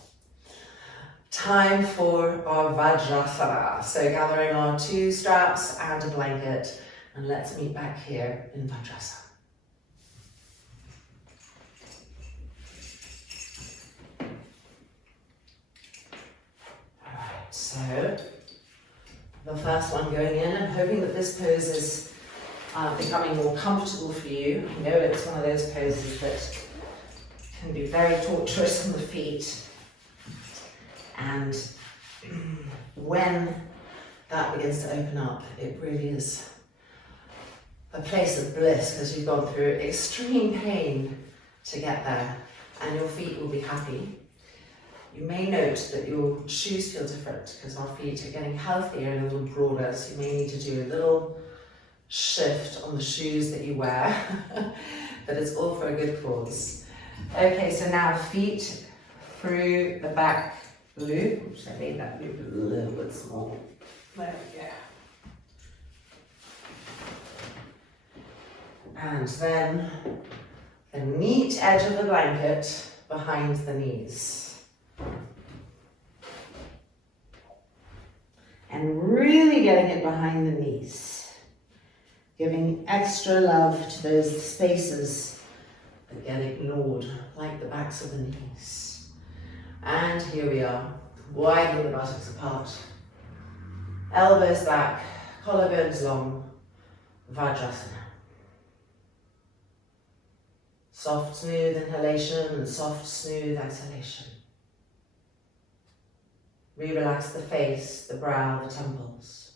Time for our Vrksasana. So gathering our 2 straps and a blanket, and let's meet back here in Vrksasana. Alright, so the first one going in, I'm hoping that this pose is becoming more comfortable for you. I know it's one of those poses that can be very torturous on the feet. And when that begins to open up, it really is a place of bliss because you've gone through extreme pain to get there, and your feet will be happy. You may note that your shoes feel different because our feet are getting healthier and a little broader, so you may need to do a little shift on the shoes that you wear, but it's all for a good cause. Okay, so now feet through the back loop. Oops, I made that loop a little bit small. There we go. And then the neat edge of the blanket behind the knees. And really getting it behind the knees. Giving extra love to those spaces that get ignored, like the backs of the knees. And here we are, widening the buttocks apart. Elbows back, collarbones long, Vrksasana. Soft, smooth inhalation and soft, smooth exhalation. Re-relax the face, the brow, the temples.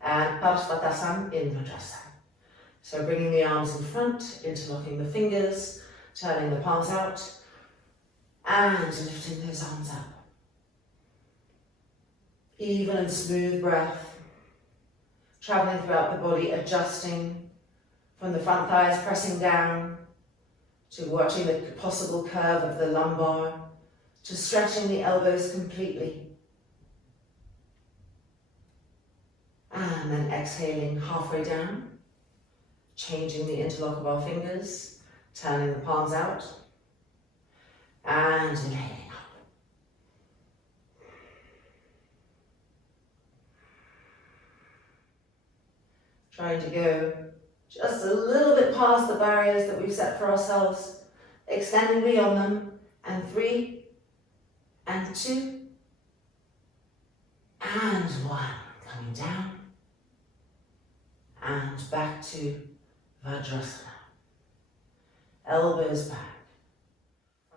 And Preparatory in Vrksasana. So bringing the arms in front, interlocking the fingers, turning the palms out, and lifting those arms up. Even and smooth breath, traveling throughout the body, adjusting from the front thighs, pressing down, to watching the possible curve of the lumbar, to stretching the elbows completely. And then exhaling halfway down, changing the interlock of our fingers, turning the palms out, and inhaling up. Trying to go just a little bit past the barriers that we've set for ourselves, extending beyond them, and 3, and 2, and 1. Coming down, and back to Vrksasana. Elbows back,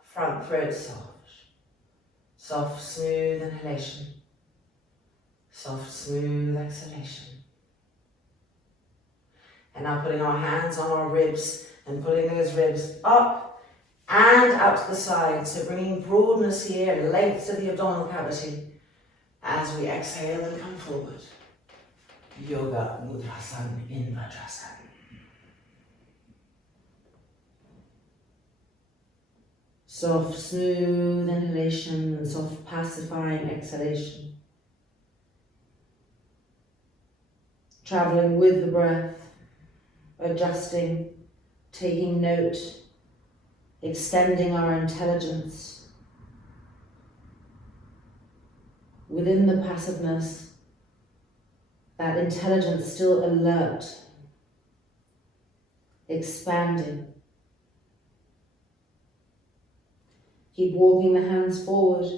front throat soft. Soft, smooth inhalation. Soft, smooth exhalation. And now putting our hands on our ribs and pulling those ribs up and out to the side. So bringing broadness here and length to the abdominal cavity as we exhale and come forward. Yoga Mudrasana in Vrksasana. Soft, smooth inhalation and soft, pacifying exhalation. Traveling with the breath, adjusting, taking note, extending our intelligence. Within the passiveness, that intelligence still alert, expanding. Keep walking the hands forward.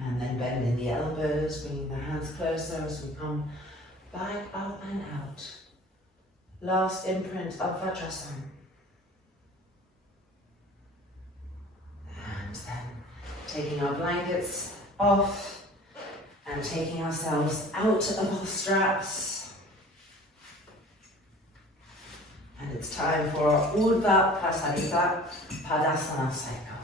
And then bending the elbows, bringing the hands closer as we come back up and out. Last imprint of Vrksasana. And then taking our blankets off and taking ourselves out of our straps. And it's time for our Ardha Chandrasana cycle.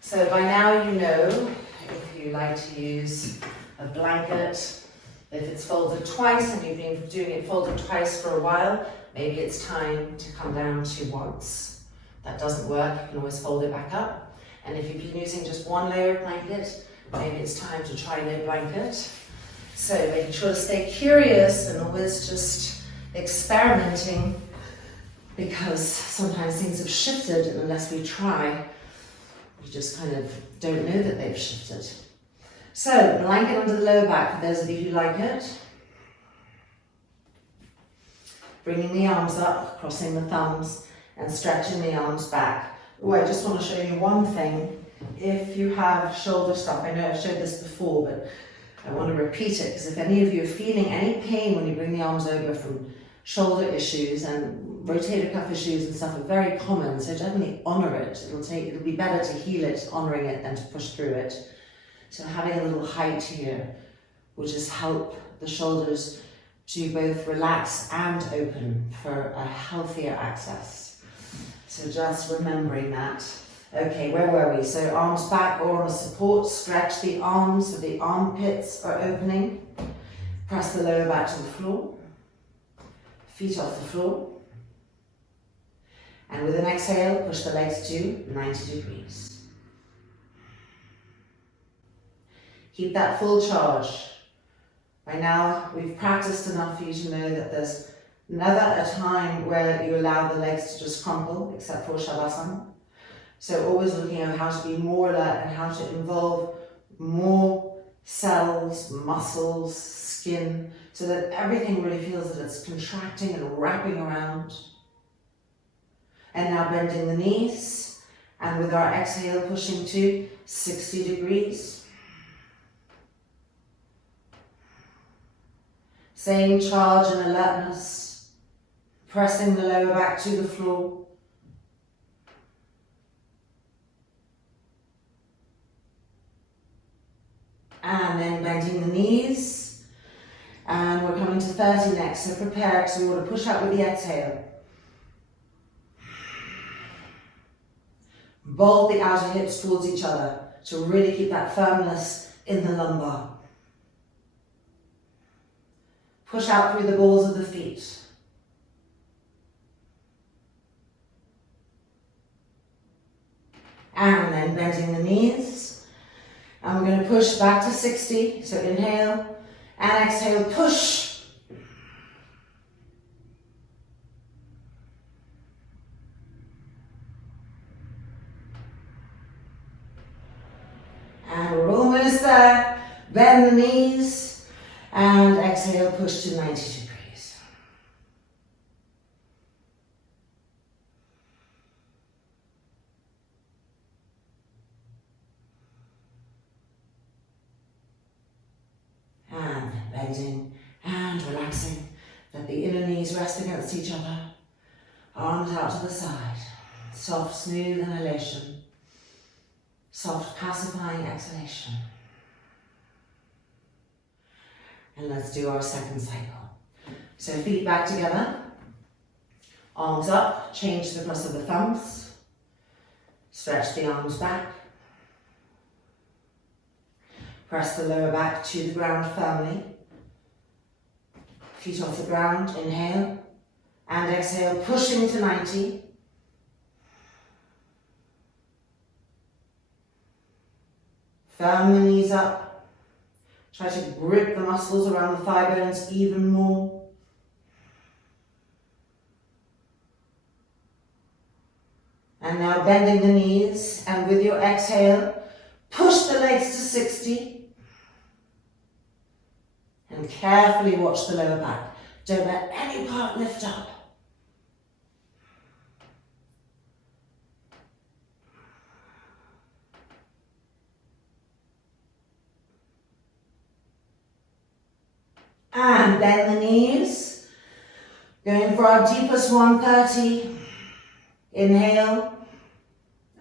So by now you know, if you like to use a blanket, if it's folded twice and you've been doing it folded twice for a while, maybe it's time to come down to once. That doesn't work, you can always fold it back up. And if you've been using just one layer of blanket, maybe it's time to try no blanket. So making sure to stay curious and always just experimenting, because sometimes things have shifted and unless we try, we just kind of don't know that they've shifted. So blanket under the lower back for those of you who like it. Bringing the arms up, crossing the thumbs and stretching the arms back. Oh, I just want to show you one thing. If you have shoulder stuff, I know I've showed this before, but I want to repeat it, because if any of you are feeling any pain when you bring the arms over from shoulder issues, and rotator cuff issues and stuff are very common, so definitely honour it. It'll be better to heal it, honouring it, than to push through it. So having a little height here will just help the shoulders to both relax and open for a healthier access. So just remembering that. Okay, where were we? So arms back or on a support, stretch the arms so the armpits are opening. Press the lower back to the floor. Feet off the floor. And with an exhale, push the legs to 90 degrees. Keep that full charge. By now, we've practiced enough for you to know that there's never a time where you allow the legs to just crumple, except for Savasana. So always looking at how to be more alert and how to involve more cells, muscles, skin, so that everything really feels that it's contracting and wrapping around. And now bending the knees, and with our exhale pushing to 60 degrees. Same charge and alertness, pressing the lower back to the floor. And then bending the knees. And we're coming to 30 next, so prepare, because we want to push out with the exhale. Bolt the outer hips towards each other to really keep that firmness in the lumbar. Push out through the balls of the feet. And then bending the knees. And we're going to push back to 60. So inhale and exhale, push. And we're almost there. Bend the knees. And exhale, push to 90 degrees. And bending and relaxing. Let the inner knees rest against each other. Arms out to the side. Soft, smooth inhalation. Soft, pacifying exhalation. And let's do our second cycle. So feet back together, arms up, change the cross of the thumbs, stretch the arms back, press the lower back to the ground firmly, feet off the ground, inhale, and exhale, pushing to 90. Firm the knees up. Try to grip the muscles around the thigh bones even more. And now bending the knees, and with your exhale, push the legs to 60. And carefully watch the lower back. Don't let any part lift up. And bend the knees. Going for our deepest 130. Inhale.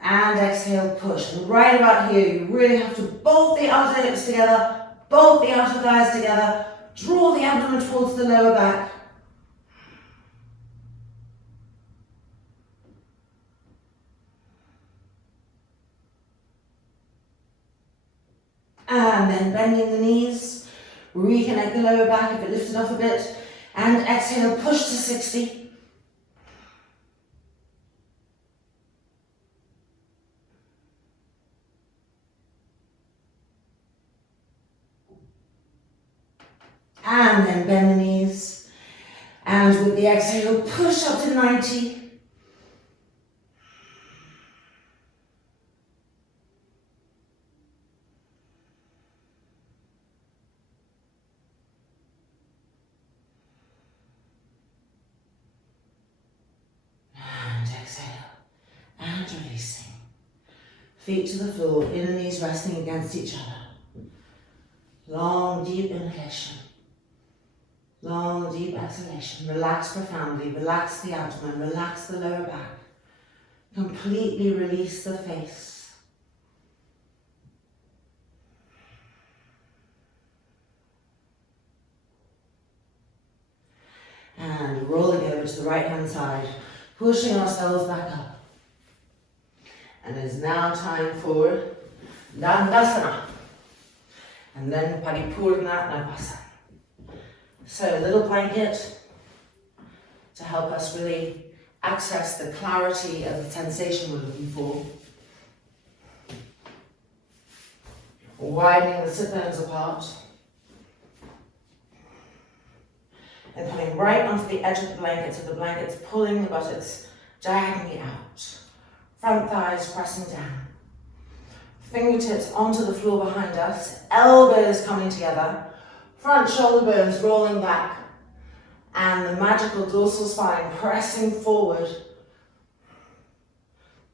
And exhale, push. And right about here, you really have to bolt the outer hips together, bolt the outer thighs together, draw the abdomen towards the lower back. And then bending the knees. Reconnect the lower back if it lifted off a bit. And exhale, push to 60. And then bend the knees. And with the exhale, push up to 90. And releasing. Feet to the floor, inner knees resting against each other. Long, deep inhalation. Long, deep exhalation. Relax profoundly. Relax the abdomen. Relax the lower back. Completely release the face. And rolling over to the right hand side. Pushing ourselves back up. And it is now time for Dandasana. And then Paripurnanavasana. So a little blanket to help us really access the clarity of the sensation we're looking for. Widening the sit bones apart. And coming right onto the edge of the blanket so the blanket's pulling the buttocks diagonally out. Front thighs pressing down. Fingertips onto the floor behind us. Elbows coming together. Front shoulder bones rolling back. And the magical dorsal spine pressing forward.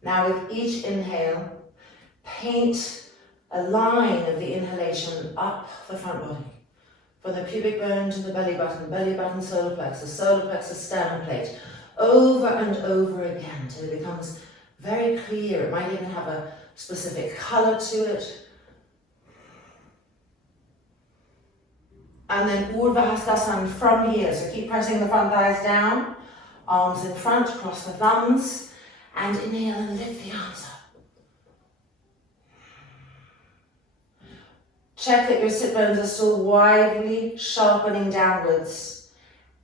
Now with each inhale, paint a line of the inhalation up the front body. From the pubic bone to the belly button, solar plexus, sternum plate. Over and over again till it becomes very clear. It might even have a specific color to it. And then Vrksasana from here. So keep pressing the front thighs down. Arms in front, cross the thumbs. And inhale and lift the arms up. Check that your sit bones are still widely sharpening downwards.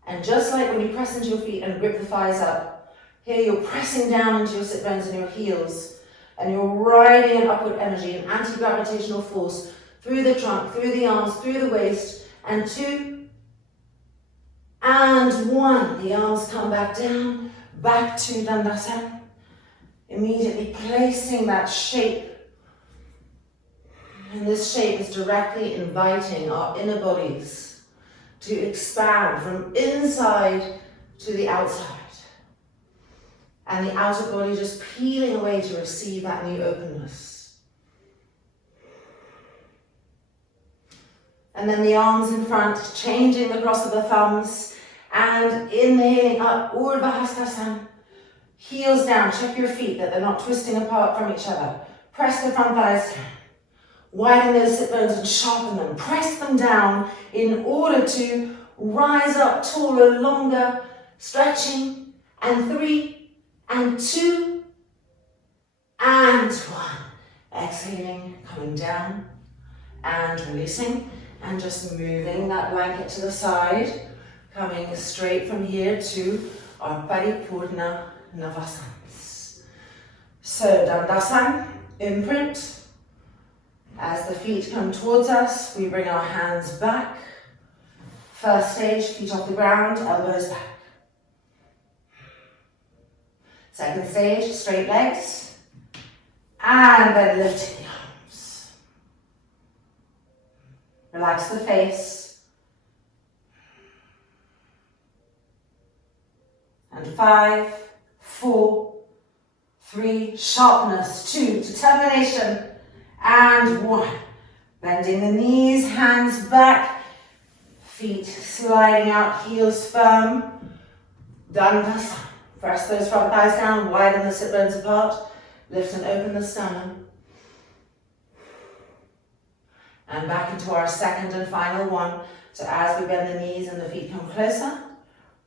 And just like when you press into your feet and grip the thighs up, here you're pressing down into your sit bones and your heels. And you're riding an upward energy, an anti-gravitational force through the trunk, through the arms, through the waist. And 2. And 1. The arms come back down, back to Dandasana. Immediately placing that shape. And this shape is directly inviting our inner bodies to expand from inside to the outside. And the outer body just peeling away to receive that new openness. And then the arms in front, changing the cross of the thumbs, and inhaling up, Vrksasana. Heels down, check your feet that they're not twisting apart from each other. Press the front thighs down. Widen those sit bones and sharpen them. Press them down in order to rise up taller, longer, stretching. And 3, and 2, and 1. Exhaling, coming down, and releasing. And just moving that blanket to the side. Coming straight from here to our Paripurnanavasana. So Dandasana, imprint. As the feet come towards us, we bring our hands back. First stage, feet off the ground, elbows back. Second stage, straight legs. And then lifting the arms. Relax the face. And 5, 4, 3, sharpness, 2, determination. And 1. Bending the knees, hands back. Feet sliding out, heels firm. Dandasana. Press those front thighs down, widen the sit bones apart. Lift and open the sternum. And back into our second and final one. So as we bend the knees and the feet come closer,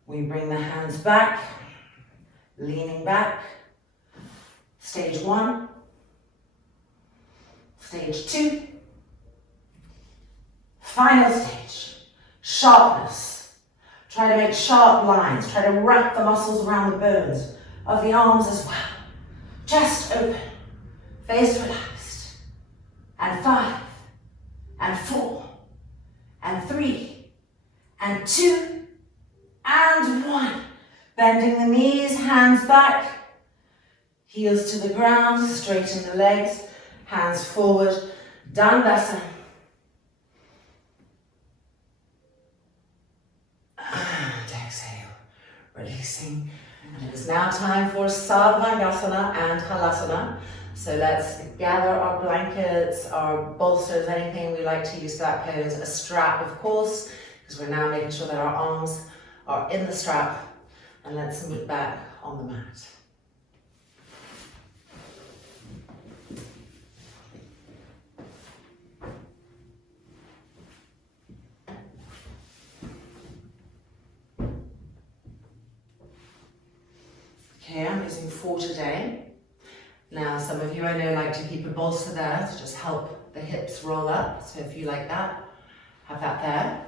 we bring the hands back, leaning back. Stage 1. Stage 2. Final stage. Sharpness. Try to make sharp lines. Try to wrap the muscles around the bones of the arms as well. Chest open. Face relaxed. And 5. And 4. And 3. and 2, and 1. Bending the knees, hands back, heels to the ground, straighten the legs, hands forward, Dandasana. And exhale, releasing. And it is now time for Sarvangasana and Halasana. So let's gather our blankets, our bolsters, anything we like to use for that pose. A strap, of course, because we're now making sure that our arms are in the strap. And let's move back on the mat. Okay, I'm using 4 today. Now, some of you I know like to keep a bolster there to just help the hips roll up. So if you like that, have that there.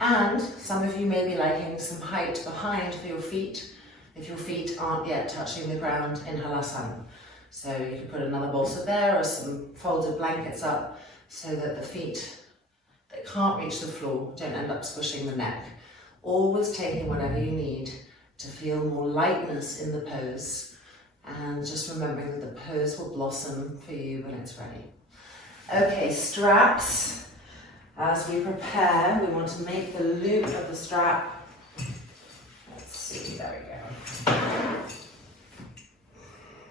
And some of you may be liking some height behind for your feet if your feet aren't yet touching the ground in Halasana. So you can put another bolster there or some folded blankets up so that the feet that can't reach the floor don't end up squishing the neck. Always taking whatever you need to feel more lightness in the pose, and just remembering that the pose will blossom for you when it's ready. Okay, straps. As we prepare, we want to make the loop of the strap. Let's see, there we go.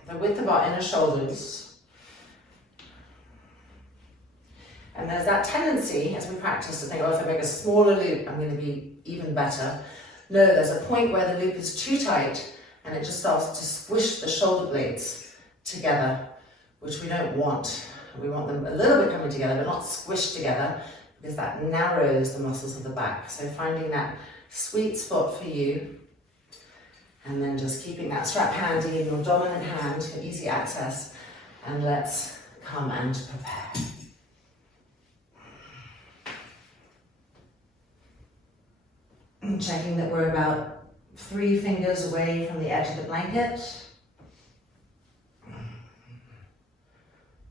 The width of our inner shoulders. And there's that tendency, as we practice, to think, oh, if I make a smaller loop, I'm going to be even better. No, there's a point where the loop is too tight and it just starts to squish the shoulder blades together, which we don't want. We want them a little bit coming together, but not squished together, because that narrows the muscles of the back. So finding that sweet spot for you, and then just keeping that strap handy in your dominant hand for easy access, and let's come and prepare. Checking that we're about 3 fingers away from the edge of the blanket.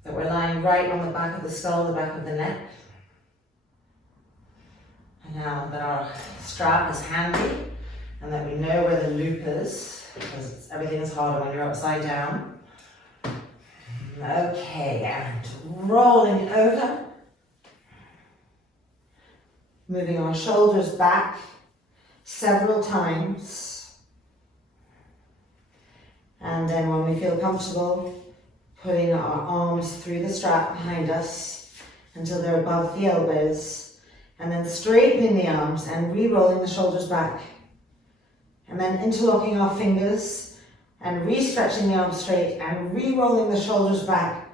That we're lying right on the back of the skull, the back of the neck. And now that our strap is handy and that we know where the loop is, because everything is harder when you're upside down. Okay, and rolling over. Moving our shoulders back several times, and then when we feel comfortable, putting our arms through the strap behind us until they're above the elbows, and then straightening the arms and re-rolling the shoulders back, and then interlocking our fingers and re-stretching the arms straight and re-rolling the shoulders back.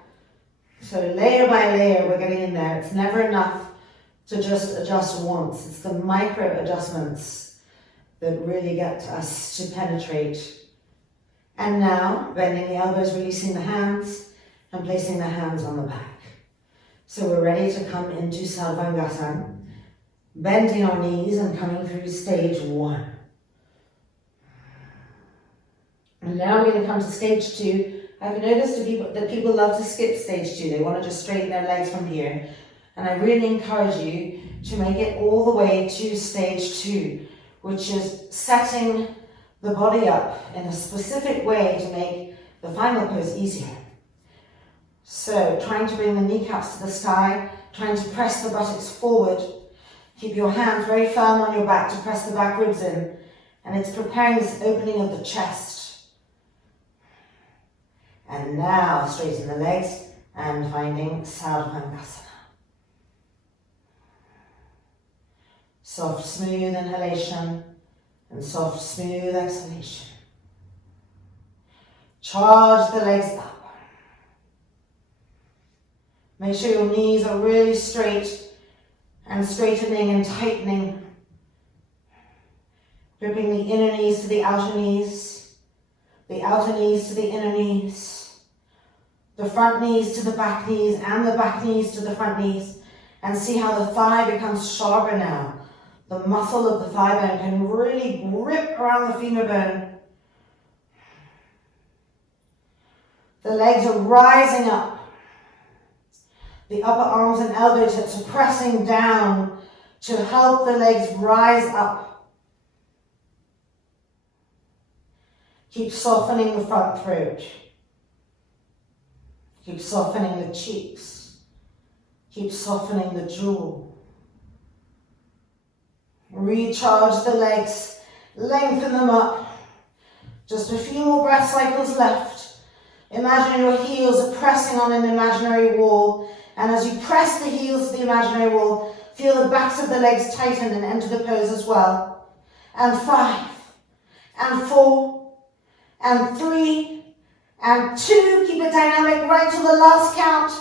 So layer by layer we're getting in there. It's never enough to just adjust once. It's the micro adjustments that really get us to penetrate. And now, bending the elbows, releasing the hands, and placing the hands on the back. So we're ready to come into Sarvangasana, bending our knees and coming through stage 1. And now we're going to come to stage 2. I've noticed that people love to skip stage 2. They want to just straighten their legs from here. And I really encourage you to make it all the way to stage 2. Which is setting the body up in a specific way to make the final pose easier. So trying to bring the kneecaps to the sky, trying to press the buttocks forward. Keep your hands very firm on your back to press the back ribs in, and it's preparing this opening of the chest. And now straighten the legs and finding Sarvangasana. Soft, smooth inhalation and soft, smooth exhalation. Charge the legs up. Make sure your knees are really straight and straightening and tightening. Gripping the inner knees to the outer knees to the inner knees, the front knees to the back knees, and the back knees to the front knees. And see how the thigh becomes sharper now. The muscle of the thigh bone can really grip around the femur bone. The legs are rising up. The upper arms and elbow tips are pressing down to help the legs rise up. Keep softening the front throat. Keep softening the cheeks. Keep softening the jaw. Recharge the legs, lengthen them up. Just a few more breath cycles left. Imagine your heels are pressing on an imaginary wall, and as you press the heels to the imaginary wall, feel the backs of the legs tighten and enter the pose as well. And 5, and 4, and 3, and 2. Keep it dynamic right to the last count.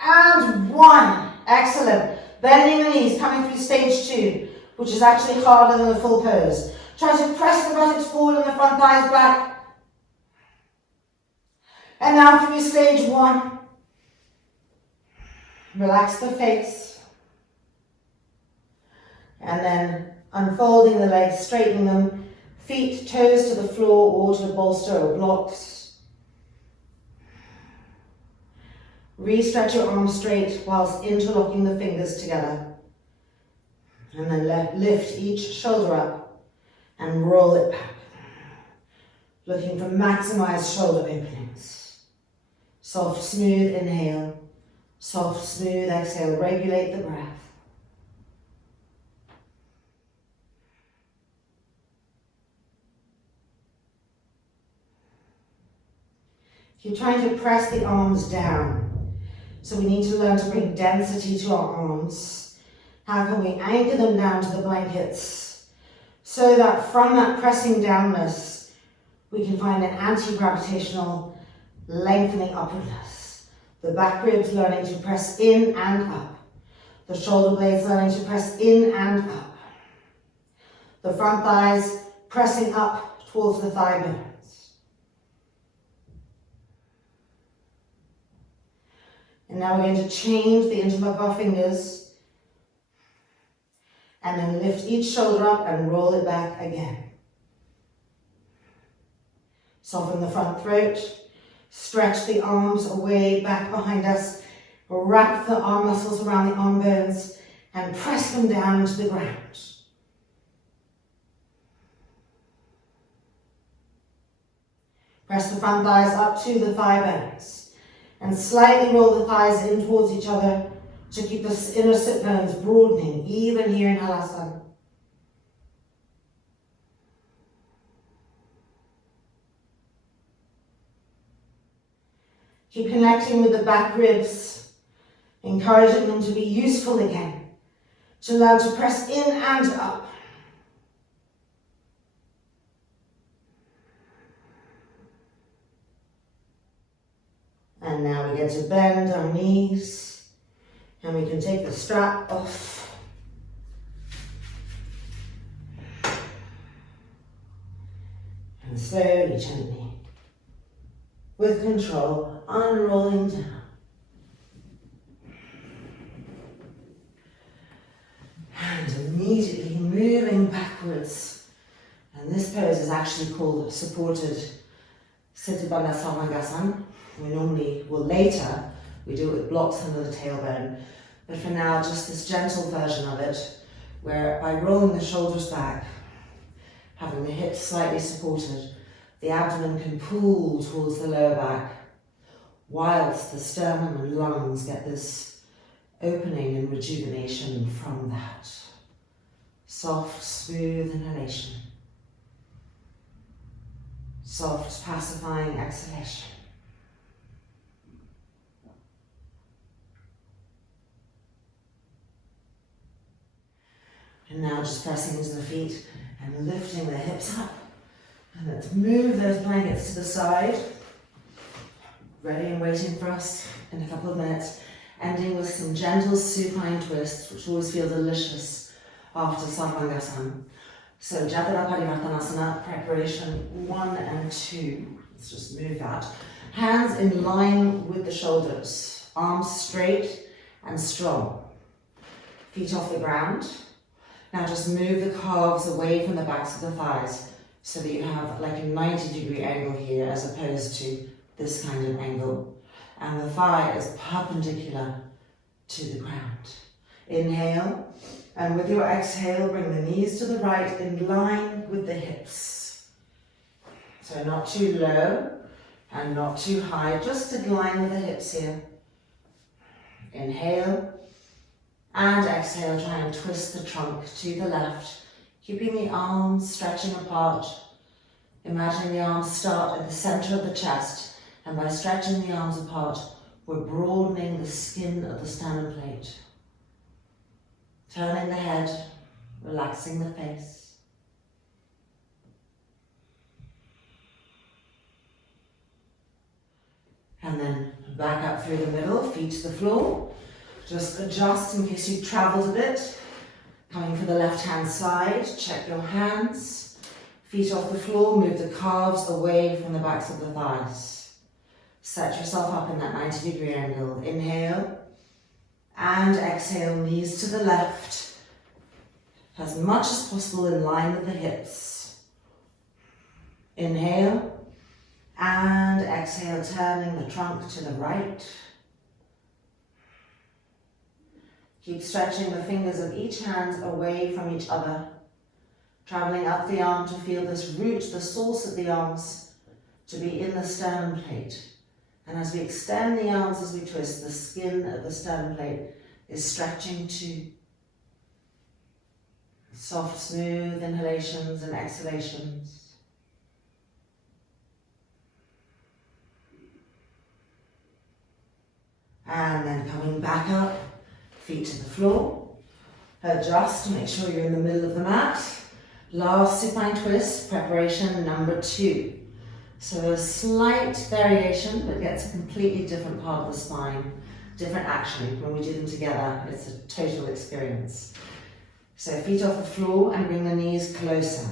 And 1. Excellent. Bending the knees, coming through stage 2, which is actually harder than the full pose. Try to press the buttocks forward and the front thighs back. And now through stage 1. Relax the face. And then unfolding the legs, straightening them, feet, toes to the floor or to the bolster or blocks. Re-stretch your arms straight whilst interlocking the fingers together. And then lift each shoulder up and roll it back. Looking for maximized shoulder openings. Soft, smooth inhale. Soft, smooth exhale. Regulate the breath. Keep trying to press the arms down. So we need to learn to bring density to our arms. How can we anchor them down to the blankets so that from that pressing downness, we can find an anti-gravitational lengthening upwardness. The back ribs learning to press in and up. The shoulder blades learning to press in and up. The front thighs pressing up towards the thigh bones. And now we're going to change the interlock of our fingers and then lift each shoulder up and roll it back again. Soften the front throat, stretch the arms away back behind us, wrap the arm muscles around the arm bones and press them down into the ground. Press the front thighs up to the thigh bones. And slightly roll the thighs in towards each other to keep the inner sit bones broadening, even here in Halasana. Keep connecting with the back ribs, encouraging them to be useful again, to learn to press in and up. And now we get to bend our knees and we can take the strap off. And slowly, gently, with control, unrolling down. And immediately moving backwards. And this pose is actually called supported Sarvangasana. We normally, well later, we do it with blocks under the tailbone. But for now, just this gentle version of it, where by rolling the shoulders back, having the hips slightly supported, the abdomen can pull towards the lower back, whilst the sternum and lungs get this opening and rejuvenation from that. Soft, smooth inhalation. Soft, pacifying exhalation. And now just pressing into the feet and lifting the hips up. And let's move those blankets to the side. Ready and waiting for us in a couple of minutes. Ending with some gentle supine twists, which always feel delicious after Sarvangasana. So Jathara Parivartanasana, preparation 1 and 2. Let's just move that. Hands in line with the shoulders. Arms straight and strong. Feet off the ground. Now just move the calves away from the backs of the thighs so that you have like a 90-degree angle here as opposed to this kind of angle. And the thigh is perpendicular to the ground. Inhale And with your exhale, bring the knees to the right in line with the hips. So not too low and not too high, just in line with the hips here. Inhale and exhale, try and twist the trunk to the left, keeping the arms stretching apart. Imagining the arms start at the center of the chest, and by stretching the arms apart, we're broadening the skin of the sternum plate. Turning the head, relaxing the face. And then back up through the middle, feet to the floor. Just adjust in case you've traveled a bit. Coming for the left hand side, check your hands. Feet off the floor, move the calves away from the backs of the thighs. Set yourself up in that 90-degree angle. Inhale and exhale, knees to the left. As much as possible in line with the hips. Inhale and exhale, turning the trunk to the right. Keep stretching the fingers of each hand away from each other. Traveling up the arm to feel this root, the source of the arms, to be in the sternum plate. And as we extend the arms as we twist, the skin of the sternum plate is stretching too. Soft, smooth inhalations and exhalations. And then coming back up, feet to the floor. Adjust to make sure you're in the middle of the mat. Last supine twist, preparation number 2. So a slight variation, but gets a completely different part of the spine. Different action when we do them together. It's a total experience. So feet off the floor and bring the knees closer.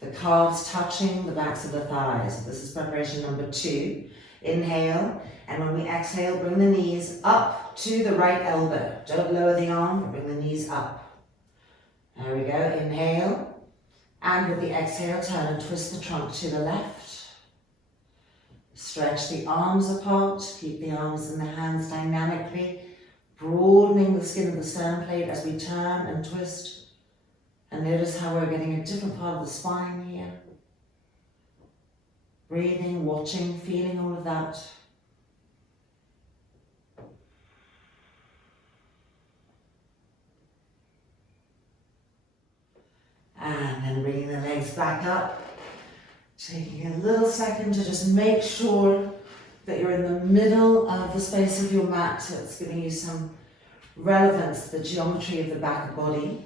The calves touching the backs of the thighs. This is preparation number 2. Inhale, and when we exhale, bring the knees up to the right elbow. Don't lower the arm, but bring the knees up. There we go, inhale. And with the exhale, turn and twist the trunk to the left. Stretch the arms apart, keep the arms and the hands dynamically, broadening the skin of the sternum plate as we turn and twist. And notice how we're getting a different part of the spine here. Breathing, watching, feeling all of that. And then bringing the legs back up. Taking a little second to just make sure that you're in the middle of the space of your mat. So it's giving you some relevance to the geometry of the back of body.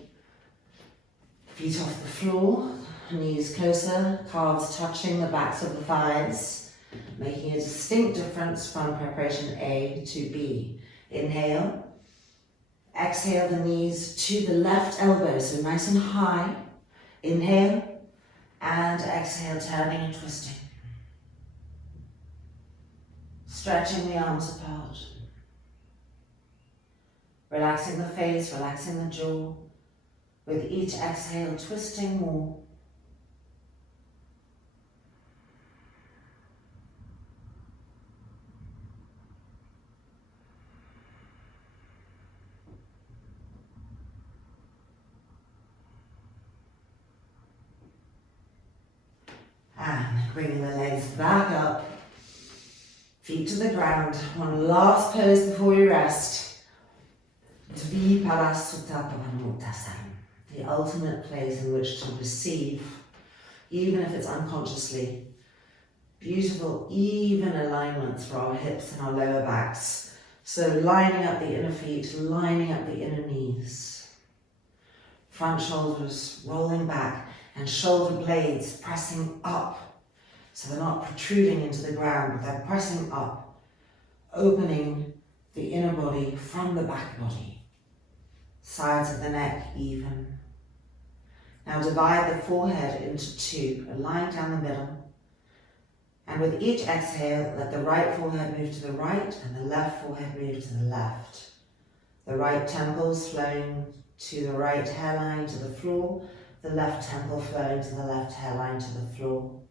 Feet off the floor, knees closer, calves touching the backs of the thighs, making a distinct difference from preparation A to B. Inhale. Exhale the knees to the left elbow, so nice and high. Inhale. And exhale, turning and twisting. Stretching the arms apart. Relaxing the face, relaxing the jaw. With each exhale, twisting more. And bringing the legs back up, feet to the ground. One last pose before you rest. Vrksasana, the ultimate place in which to receive, even if it's unconsciously. Beautiful, even alignments for our hips and our lower backs. So lining up the inner feet, lining up the inner knees. Front shoulders rolling back. And shoulder blades pressing up, so they're not protruding into the ground, but they're pressing up, opening the inner body from the back body. Sides of the neck even. Now divide the forehead into 2, a line down the middle. And with each exhale, let the right forehead move to the right and the left forehead move to the left. The right temples flowing to the right hairline to the floor. The left temple flowing to the left hairline to the floor.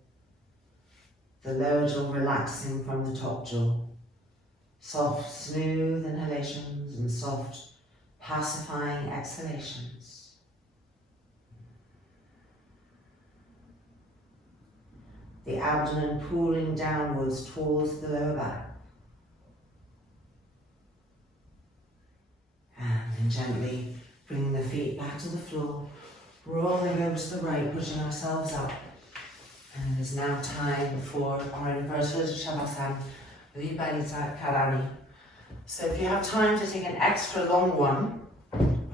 The lower jaw relaxing from the top jaw. Soft, smooth inhalations and soft, pacifying exhalations. the abdomen pulling downwards towards the lower back. And then gently bringing the feet back to the floor, rolling over to the right, pushing ourselves up. And it is now time for our inverted Savasana, Vrksasana Karani. So if you have time to take an extra long one,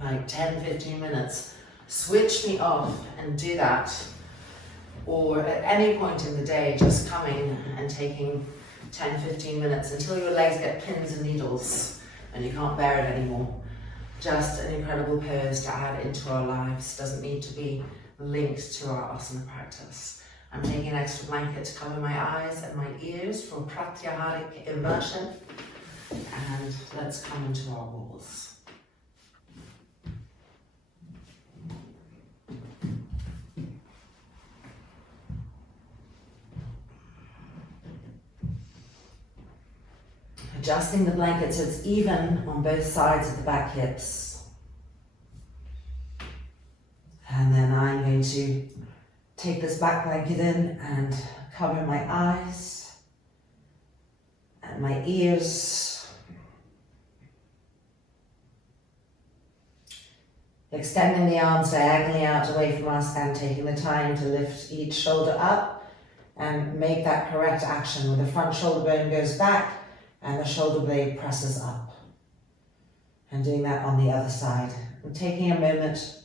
like 10-15 minutes, switch me off and do that. Or at any point in the day, just coming and taking 10-15 minutes until your legs get pins and needles and you can't bear it anymore. Just an incredible pose to add into our lives. Doesn't need to be linked to our asana practice. I'm taking an extra blanket to cover my eyes and my ears for pratyaharic immersion. And let's come into our walls. Adjusting the blanket so it's even on both sides of the back hips. And then I'm going to take this back blanket in and cover my eyes and my ears. Extending the arms diagonally out away from us and taking the time to lift each shoulder up and make that correct action where the front shoulder bone goes back and the shoulder blade presses up. And doing that on the other side. And taking a moment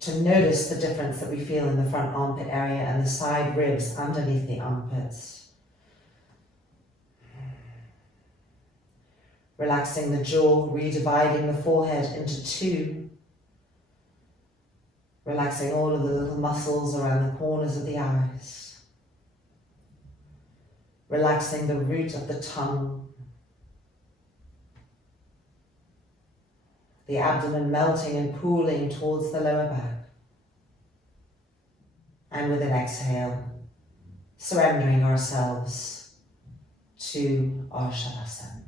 to notice the difference that we feel in the front armpit area and the side ribs underneath the armpits. Relaxing the jaw, redividing the forehead into two. Relaxing all of the little muscles around the corners of the eyes. Relaxing the root of the tongue. The abdomen melting and pooling towards the lower back. And with an exhale, surrendering ourselves to our Shavasana.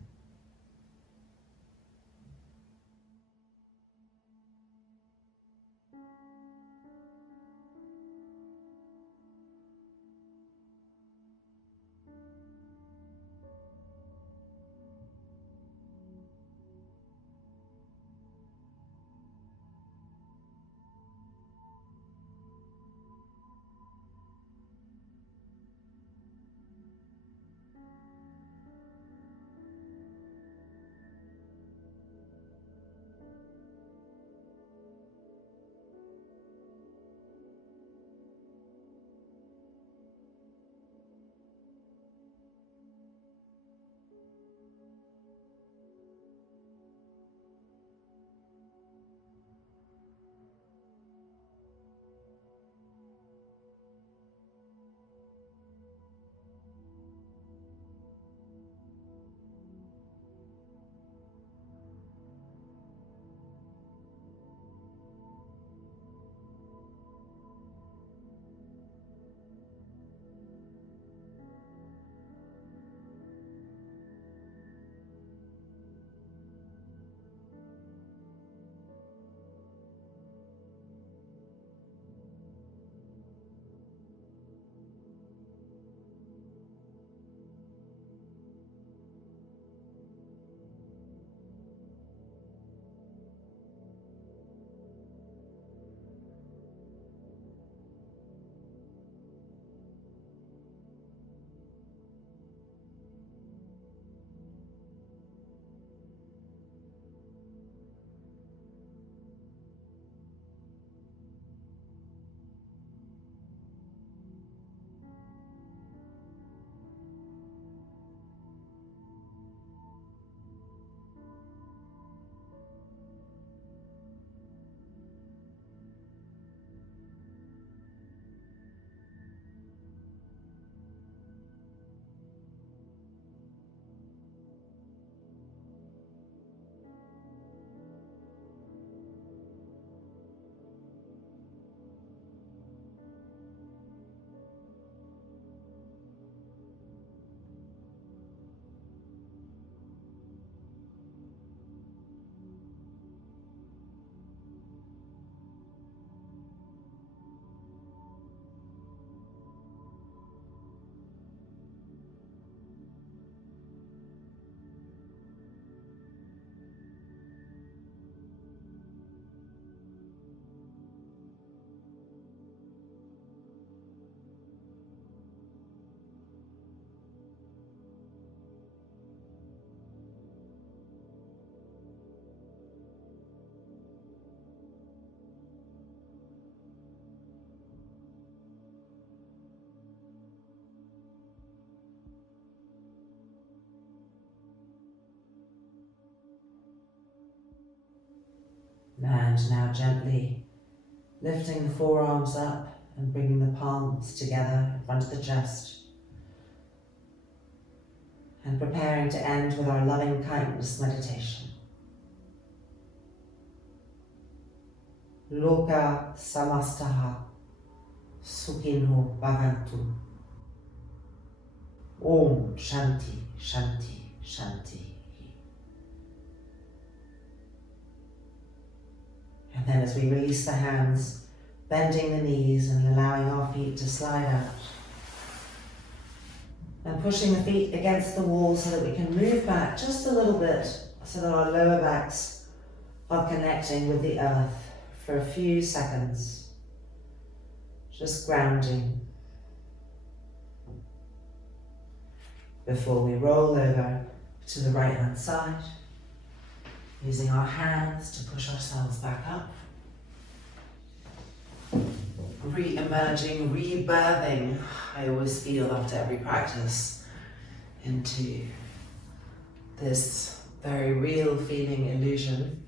And now gently lifting the forearms up and bringing the palms together in front of the chest. And preparing to end with our loving kindness meditation. Loka samastaha sukhinho bhavantu. Om Shanti, Shanti, Shanti. And then as we release the hands, bending the knees and allowing our feet to slide out. And pushing the feet against the wall so that we can move back just a little bit so that our lower backs are connecting with the earth for a few seconds. Just grounding. Before we roll over to the right hand side, using our hands to push ourselves back up. Re-emerging, rebirthing, I always feel after every practice, into this very real feeling illusion,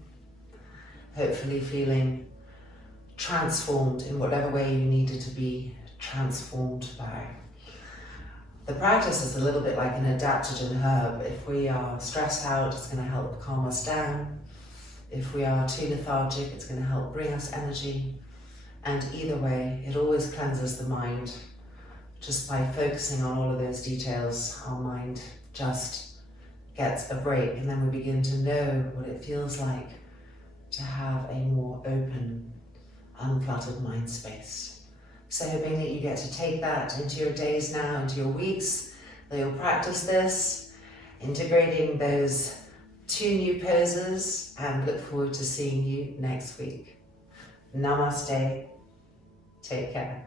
hopefully feeling transformed in whatever way you needed to be transformed by. The practice is a little bit like an adaptogen herb. If we are stressed out, it's going to help calm us down. If we are too lethargic, it's going to help bring us energy. And either way, it always cleanses the mind. Just by focusing on all of those details, our mind just gets a break, and then we begin to know what it feels like to have a more open, uncluttered mind space. So hoping that you get to take that into your days now, into your weeks, that you'll practice this, integrating those 2 new poses, and look forward to seeing you next week. Namaste. Take care.